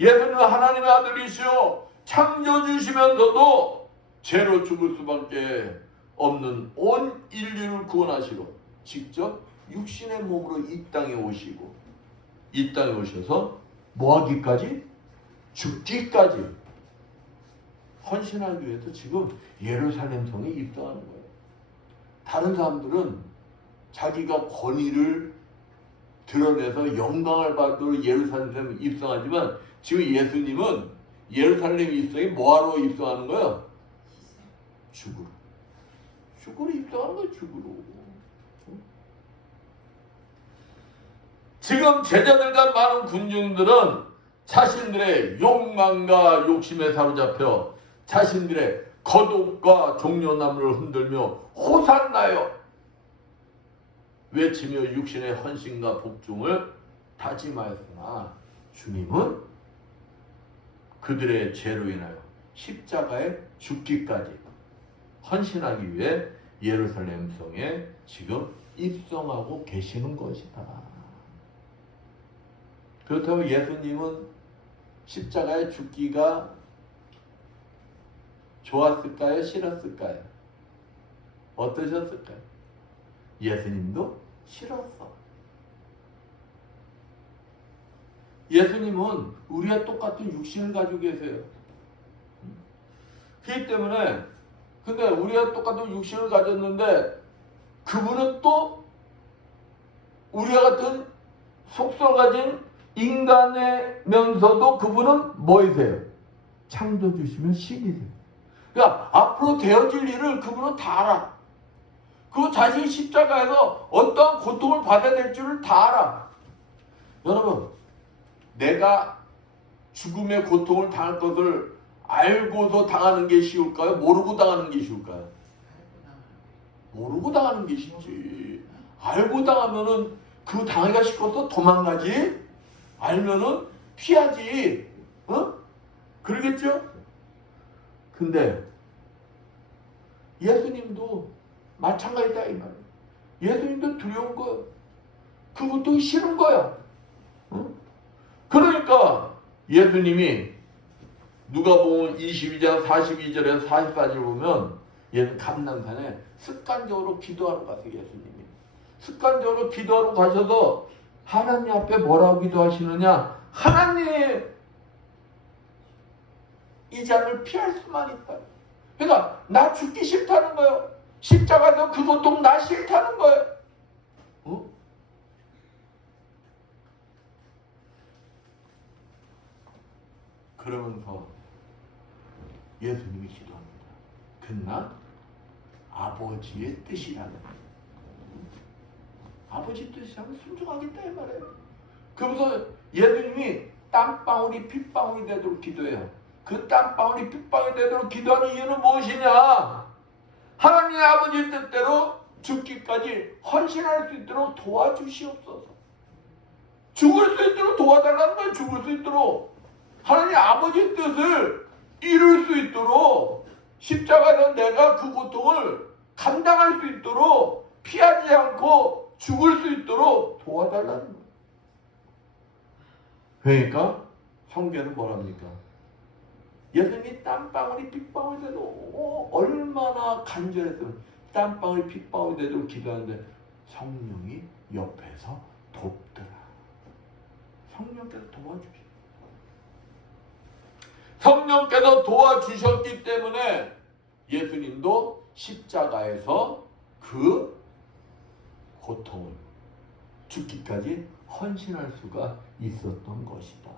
예수님은 하나님의 아들이시오 창조주시면서도 죄로 죽을 수밖에 없는 온 인류를 구원하시러 직접 육신의 몸으로 이 땅에 오시고 이 땅에 오셔서 뭐하기까지? 죽기까지 헌신하기 위해서 지금 예루살렘 성에 입성하는 거예요. 다른 사람들은 자기가 권위를 드러내서 영광을 받도록 예루살렘에 입성하지만 지금 예수님은 예루살렘 입성이 뭐하러 입성하는 거예요? 죽으러. 죽으러 입성하는 거예요. 죽으러. 지금 제자들과 많은 군중들은 자신들의 욕망과 욕심에 사로잡혀 자신들의 겉옷과 종려나무를 흔들며 호산나요 외치며 육신의 헌신과 복종을 다짐하였으나 주님은 그들의 죄로 인하여 십자가에 죽기까지 헌신하기 위해 예루살렘 성에 지금 입성하고 계시는 것이다. 그렇다면 예수님은 십자가에 죽기가 좋았을까요? 싫었을까요? 어떠셨을까요? 예수님도 싫었어. 예수님은 우리와 똑같은 육신을 가지고 계세요. 그렇기 때문에 근데 우리와 똑같은 육신을 가졌는데 그분은 또 우리와 같은 속성을 가진 인간이면서도 그분은 뭐이세요? 창조주시면 신이세요. 그러니까 앞으로 되어질 일을 그분은 다 알아. 그 자신이 십자가에서 어떠한 고통을 받아야 될 줄을 다 알아. 여러분, 내가 죽음의 고통을 당할 것을 알고서 당하는 게 쉬울까요? 모르고 당하는 게 쉬울까요? 모르고 당하는 게 쉽지. 알고 당하면은 그 당하기가 싫어서 도망가지. 알면은 피하지. 어? 그러겠죠? 근데 예수님도 마찬가지다 이 말이에요. 예수님도 두려운 거예요. 그것도 싫은 거야. 어? 그러니까 예수님이 누가복음 22장 42절에서 44절 보면 얘는 감난산에 습관적으로 기도하러 가세요. 예수님이 습관적으로 기도하러 가셔서 하나님 앞에 뭐라고 기도하시느냐? 하나님 이 잔을 피할 수만 있다. 그러니까 나 죽기 싫다는 거예요. 십자가에서 그 고통 나 싫다는 거예요. 어? 그러면서 예수님이 기도합니다. 그러나 아버지의 뜻이라는 아버지 뜻이라면 순종하겠다 이 말이에요. 그러면서 예수님이 땀방울이 핏방울이 되도록 기도해요. 그 땀방울이 핏방울이 되도록 기도하는 이유는 무엇이냐? 하나님 아버지 뜻대로 죽기까지 헌신할 수 있도록 도와주시옵소서. 죽을 수 있도록 도와달라는 거예요. 죽을 수 있도록. 하나님 아버지 뜻을 이룰 수 있도록 십자가에서 내가 그 고통을 감당할 수 있도록 피하지 않고 죽을 수 있도록 도와달라는 거예요. 그러니까 성경은 뭐랍니까? 예수님이 땀방울이 핏방울이 돼도 얼마나 간절했으면 땀방울이 핏방울이 돼도 기도하는데 성령이 옆에서 돕더라. 성령께서 도와주셨어요. 성령께서 도와주셨기 때문에 예수님도 십자가에서 그 고통을 죽기까지 헌신할 수가 있었던 것이다.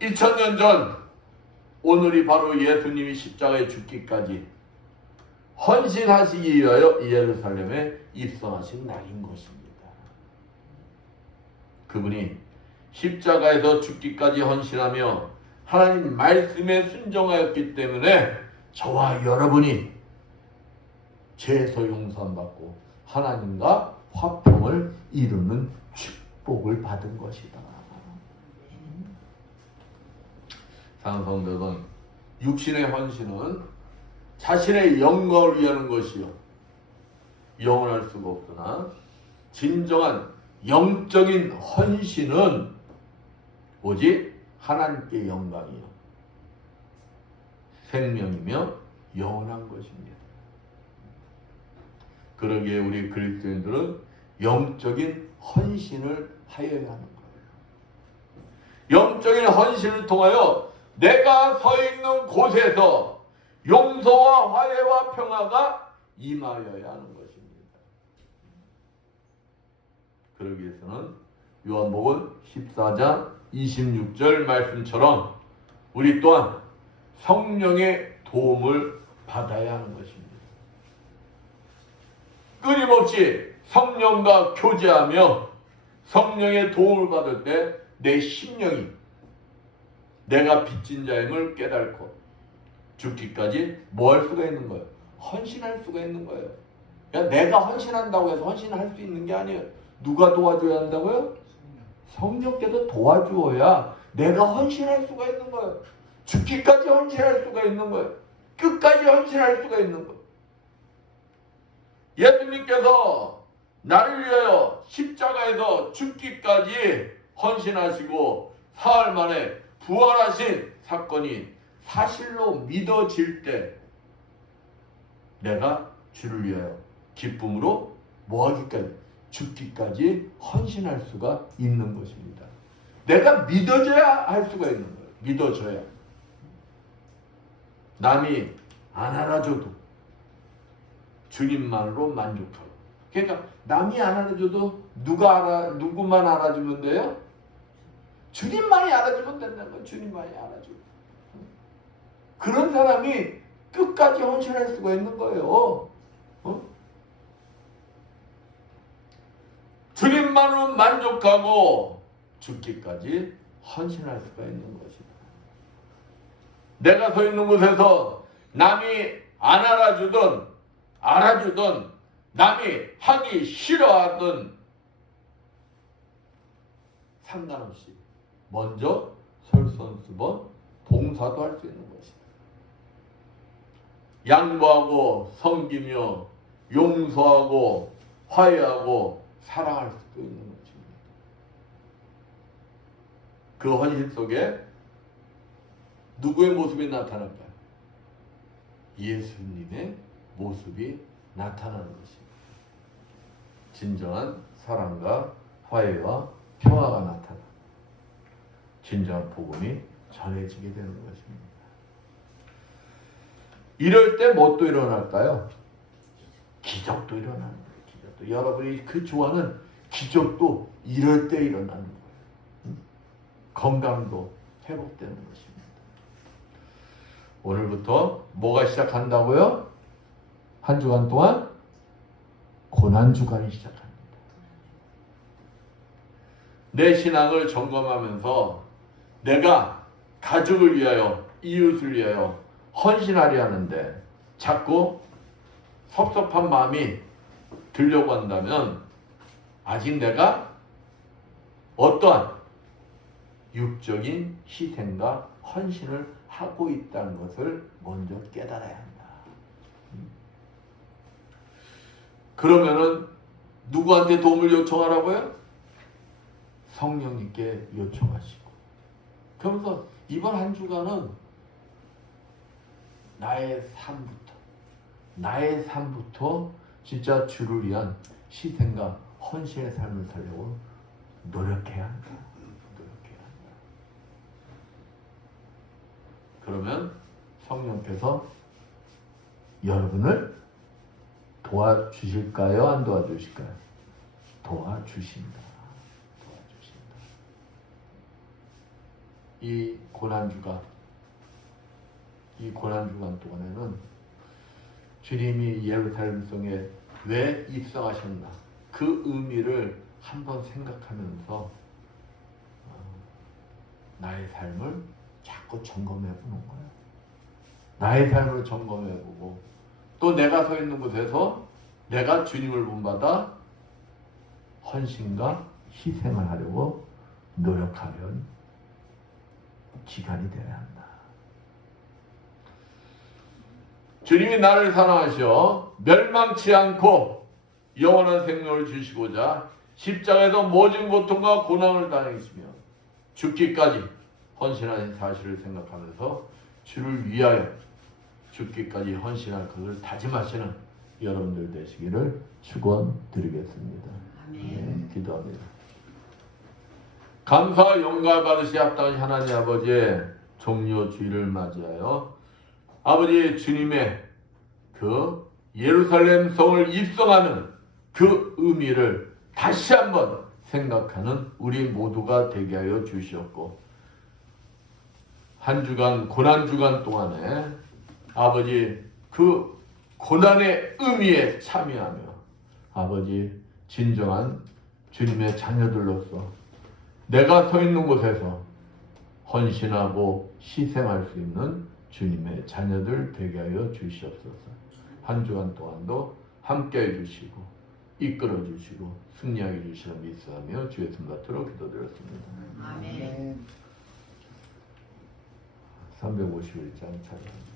2000년 전 오늘이 바로 예수님이 십자가에 죽기까지 헌신하시기 위하여 예루살렘에 입성하신 날인 것입니다. 그분이 십자가에서 죽기까지 헌신하며 하나님 말씀에 순종하였기 때문에 저와 여러분이 죄에서 용서받고 하나님과 화평을 이루는 축복을 받은 것이다. 사랑하는 성도는 육신의 헌신은 자신의 영광을 위하는 것이요 영원할 수가 없으나 진정한 영적인 헌신은 오직 하나님께 영광이요 생명이며 영원한 것입니다. 그러기에 우리 그리스도인들은 영적인 헌신을 하여야 하는 거예요. 영적인 헌신을 통하여 내가 서 있는 곳에서 용서와 화해와 평화가 임하여야 하는 것입니다. 그러기 위해서는 요한복음 14장 26절 말씀처럼 우리 또한 성령의 도움을 받아야 하는 것입니다. 끊임없이 성령과 교제하며 성령의 도움을 받을 때 내 심령이 내가 빚진 자임을 깨닫고 죽기까지 뭐 할 수가 있는 거예요? 헌신할 수가 있는 거예요. 그러니까 내가 헌신한다고 해서 헌신할 수 있는 게 아니에요. 누가 도와줘야 한다고요? 성령께서 도와주어야 내가 헌신할 수가 있는 거예요. 죽기까지 헌신할 수가 있는 거예요. 끝까지 헌신할 수가 있는 거예요. 예수님께서 나를 위하여 십자가에서 죽기까지 헌신하시고 사흘 만에 부활하신 사건이 사실로 믿어질 때 내가 주를 위하여 기쁨으로 뭐하기까지 죽기까지 헌신할 수가 있는 것입니다. 내가 믿어져야 할 수가 있는 거예요. 믿어져야. 남이 안 알아줘도 주님만으로 만족하고. 그러니까 남이 안 알아줘도 누구만 알아주면 돼요? 주님만이 알아주면 된다는 거예요. 주님만이 알아주고. 그런 사람이 끝까지 헌신할 수가 있는 거예요. 주님만으로 만족하고 죽기까지 헌신할 수가 있는 것이다. 내가 서 있는 곳에서 남이 안 알아주든 남이 하기 싫어하든 상관없이 먼저 솔선수범 봉사도 할 수 있는 것이다. 양보하고 섬기며 용서하고 화해하고 사랑할 수도 있는 것입니다. 그 헌신 속에 누구의 모습이 나타날까요? 예수님의 모습이 나타나는 것입니다. 진정한 사랑과 화해와 평화가 나타나 진정한 복음이 전해지게 되는 것입니다. 이럴 때 뭣도 일어날까요? 기적도 일어나는 거예요. 기적도. 여러분이 그 좋아하는 기적도 이럴 때 일어나는 거예요. 건강도 회복되는 것입니다. 오늘부터 뭐가 시작한다고요? 한 주간 동안 고난주간이 시작합니다. 내 신앙을 점검하면서 내가 가족을 위하여, 이웃을 위하여 헌신하려 하는데 자꾸 섭섭한 마음이 들려고 한다면 아직 내가 어떠한 육적인 희생과 헌신을 하고 있다는 것을 먼저 깨달아야 한다. 그러면은 누구한테 도움을 요청하라고요? 성령님께 요청하시고. 그러면서 이번 한 주간은 나의 삶부터 진짜 주를 위한 희생과 헌신의 삶을 살려고 노력해야 한다. 그러면 성령께서 여러분을 도와주실까요? 안 도와주실까요? 도와주신다. 이 고난주간 동안에는 주님이 예루살렘 성에 왜 입성하셨나 그 의미를 한번 생각하면서 나의 삶을 자꾸 점검해 보는 거예요. 나의 삶을 점검해 보고 또 내가 서 있는 곳에서 내가 주님을 본받아 헌신과 희생을 하려고 노력하면 기간이 되어야 한다. 주님이 나를 사랑하셔 멸망치 않고 영원한 생명을 주시고자 십자가에서 모진 고통과 고난을 당하시며 죽기까지 헌신하신 사실을 생각하면서 주를 위하여 죽기까지 헌신할 것을 다짐하시는 여러분들 되시기를 축원드리겠습니다. 아멘. 기도합니다. 감사 영광 받으시 합당하신 하나님 아버지의 종료 주일을 맞이하여 아버지 주님의 그 예루살렘 성을 입성하는 그 의미를 다시 한번 생각하는 우리 모두가 되게 하여 주시옵고, 한 주간 고난 주간 동안에 아버지 그 고난의 의미에 참여하며 아버지 진정한 주님의 자녀들로서 내가 서 있는 곳에서 헌신하고 희생할 수 있는 주님의 자녀들 되게 하여 주시옵소서. 한 주간 동안도 함께해 주시고 이끌어 주시고 승리하게 주시라 믿사하며 주의 손 받들어 기도드렸습니다. 아멘. 351장 찬양.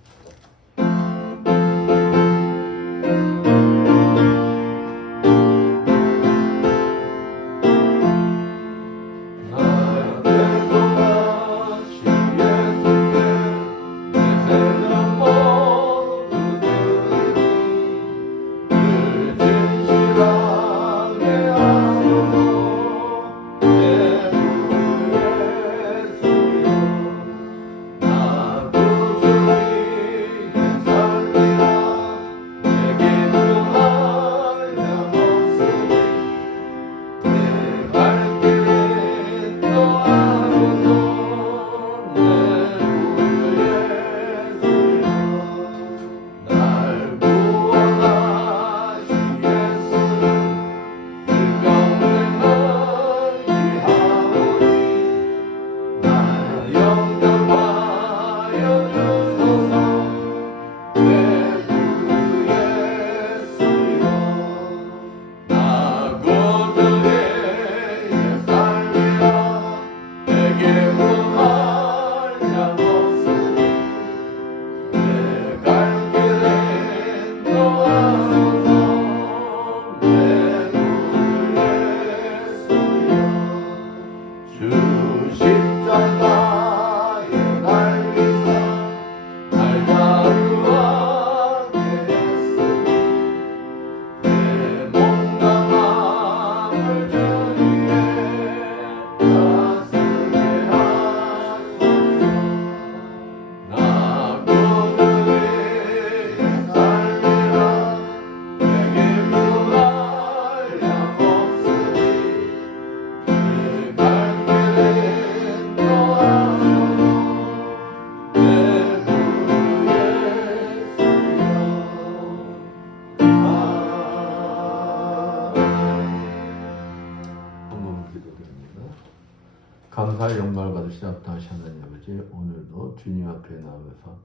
감사의 영광을 받으시다 합당하신 하나님 아버지, 오늘도 주님 앞에 나와서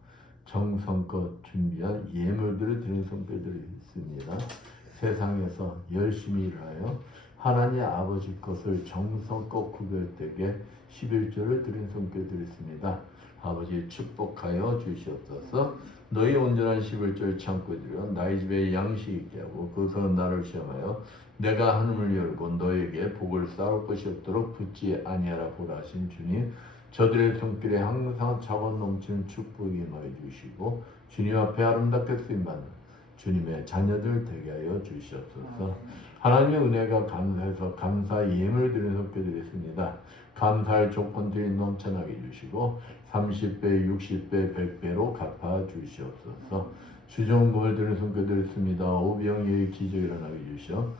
정성껏 준비한 예물들을 드린 손길들이 있습니다. 세상에서 열심히 일하여 하나님 아버지 것을 정성껏 구별되게 11조를 드린 손길들이 있습니다. 아버지 축복하여 주시옵소서. 너희 온전한 11조를 참고 드려 나의 집에 양식이 있게 하고 그것으로 나를 시험하여 내가 하늘을 열고 너에게 복을 쌓을 것이 없도록 붙지 아니하라 보라 하신 주님, 저들의 손길에 항상 차고 넘치는 축복이 임하여 주시고 주님 앞에 아름답게 쓰임받는 주님의 자녀들 되게 하여 주시옵소서. 하나님의 은혜가 감사해서 감사 예물 드리는 손길드렸습니다. 감사할 조건들이 넘쳐나게 주시고 30배, 60배, 100배로 갚아 주시옵소서. 주종금을 드리는 손길드렸습니다. 오병이의 기적이 일어나게 주시어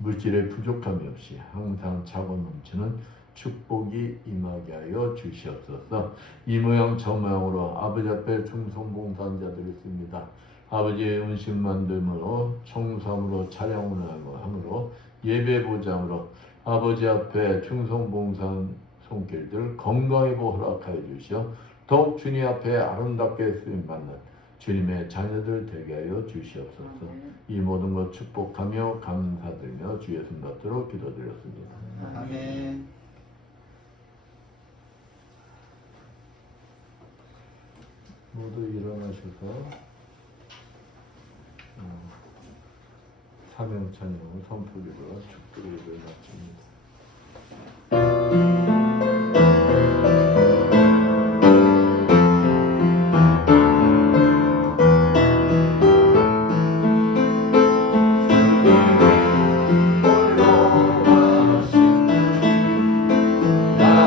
물질의 부족함이 없이 항상 차고 넘치는 축복이 임하게 하여 주시옵소서. 이 모양 저 모양으로 아버지 앞에 충성봉사자들이 있습니다. 아버지의 음식 만듦으로 청소함으로 차량을 함으로 예배보장으로 아버지 앞에 충성봉사 손길들 건강하고 허락하여 주시어 더욱 주님 앞에 아름답게 쓰임받는 주님의 자녀들 되게 하여 주시옵소서. 이 모든 것 축복하며 감사드리며 주의 손 받도록 기도드렸습니다. 아멘. 모두 일어나셔서 사명 찬양 선포기도와 축복의 예배를 마칩니다. 나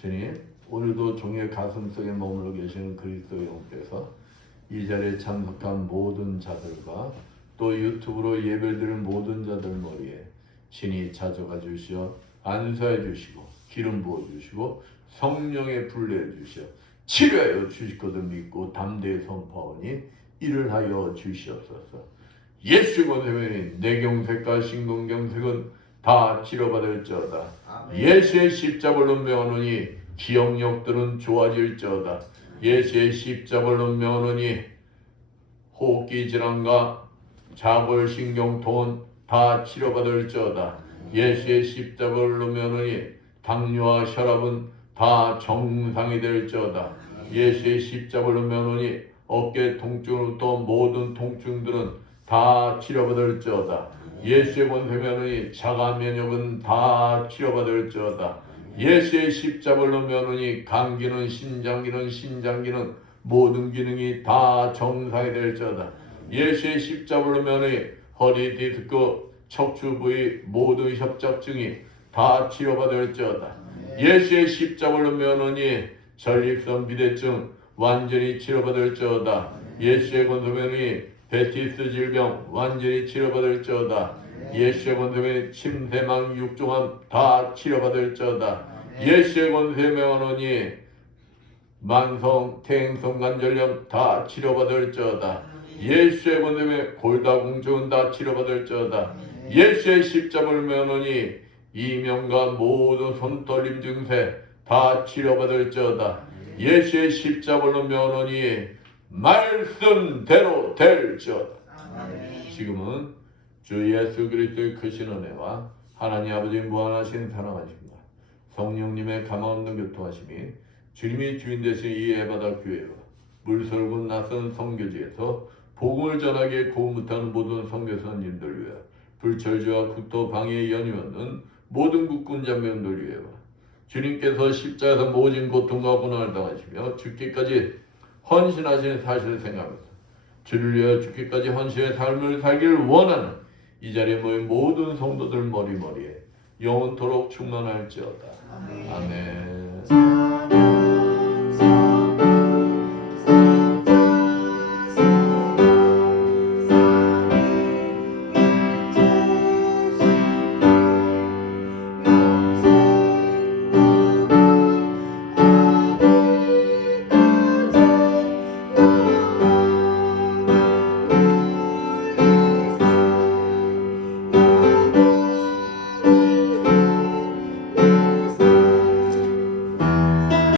주님, 오늘도 종의 가슴속에 머물러 계시는 그리스도 영께서 이 자리에 참석한 모든 자들과 또 유튜브로 예배드리는 모든 자들 머리에 신이 찾아가 주시어 안수해 주시고 기름 부어 주시고 성령의 불 내어 주시어 치료하여 주실 것을 믿고 담대히 선포하오니 이를 하여 주시옵소서. 예수의 권세면 내경색과 신근경색은 다 치료받을지어다. 예수의 십자벌로 메어노니 기억력들은 좋아질지어다. 예수의 십자벌로 메어노니 호흡기 질환과 자골신경통은 다 치료받을지어다. 예수의 십자벌로 메어노니 당뇨와 혈압은 다 정상이 될지어다. 예수의 십자벌로 메어노니 어깨 통증으로부터 모든 통증들은 다 치료받을지어다. 예수의 권세면허니 자가 면역은 다 치료받을지어다. 예수의 십자벌로 면허니 감기는 신장기는 모든 기능이 다 정상이 될지어다. 예수의 십자벌로 면허니 허리 디스크 척추 부위 모든 협착증이 다 치료받을지어다. 예수의 십자벌로 면허니 전립선 비대증 완전히 치료받을지어다. 예수의 권세면허니 베티스 질병 완전히 치료받을지어다. 예수의 권세면 침샘암 육종암 다 치료받을지어다. 예수의 권세면허니 만성 퇴행성 관절염 다 치료받을지어다. 예수의 권세면 골다공증은 다 치료받을지어다. 예수의 십자벌 면허니 이명과 모든 손떨림 증세 다 치료받을지어다. 예수의 십자벌로 면허니 말씀대로 될지어다. 지금은 주 예수 그리스도의 크신 은혜와 하나님 아버지 무한하신 사랑하심과 성령님의 감화없는 교통하심이 주님이 주인 되신 이 에바다 교회와 물설군 낯선 선교지에서 복음을 전하기에 고움 못하는 모든 선교사님들 위해 불철주와 국토 방해에 연이 없는 모든 국군 장병들 위해와 주님께서 십자가에서 모진 고통과 고난을 당하시며 죽기까지 헌신하시는 사실을 생각하면서 주를 위하여 죽기까지 헌신의 삶을 살기를 원하는 이 자리에 모인 모든 성도들 머리머리에 영원토록 충만할지어다. 아멘.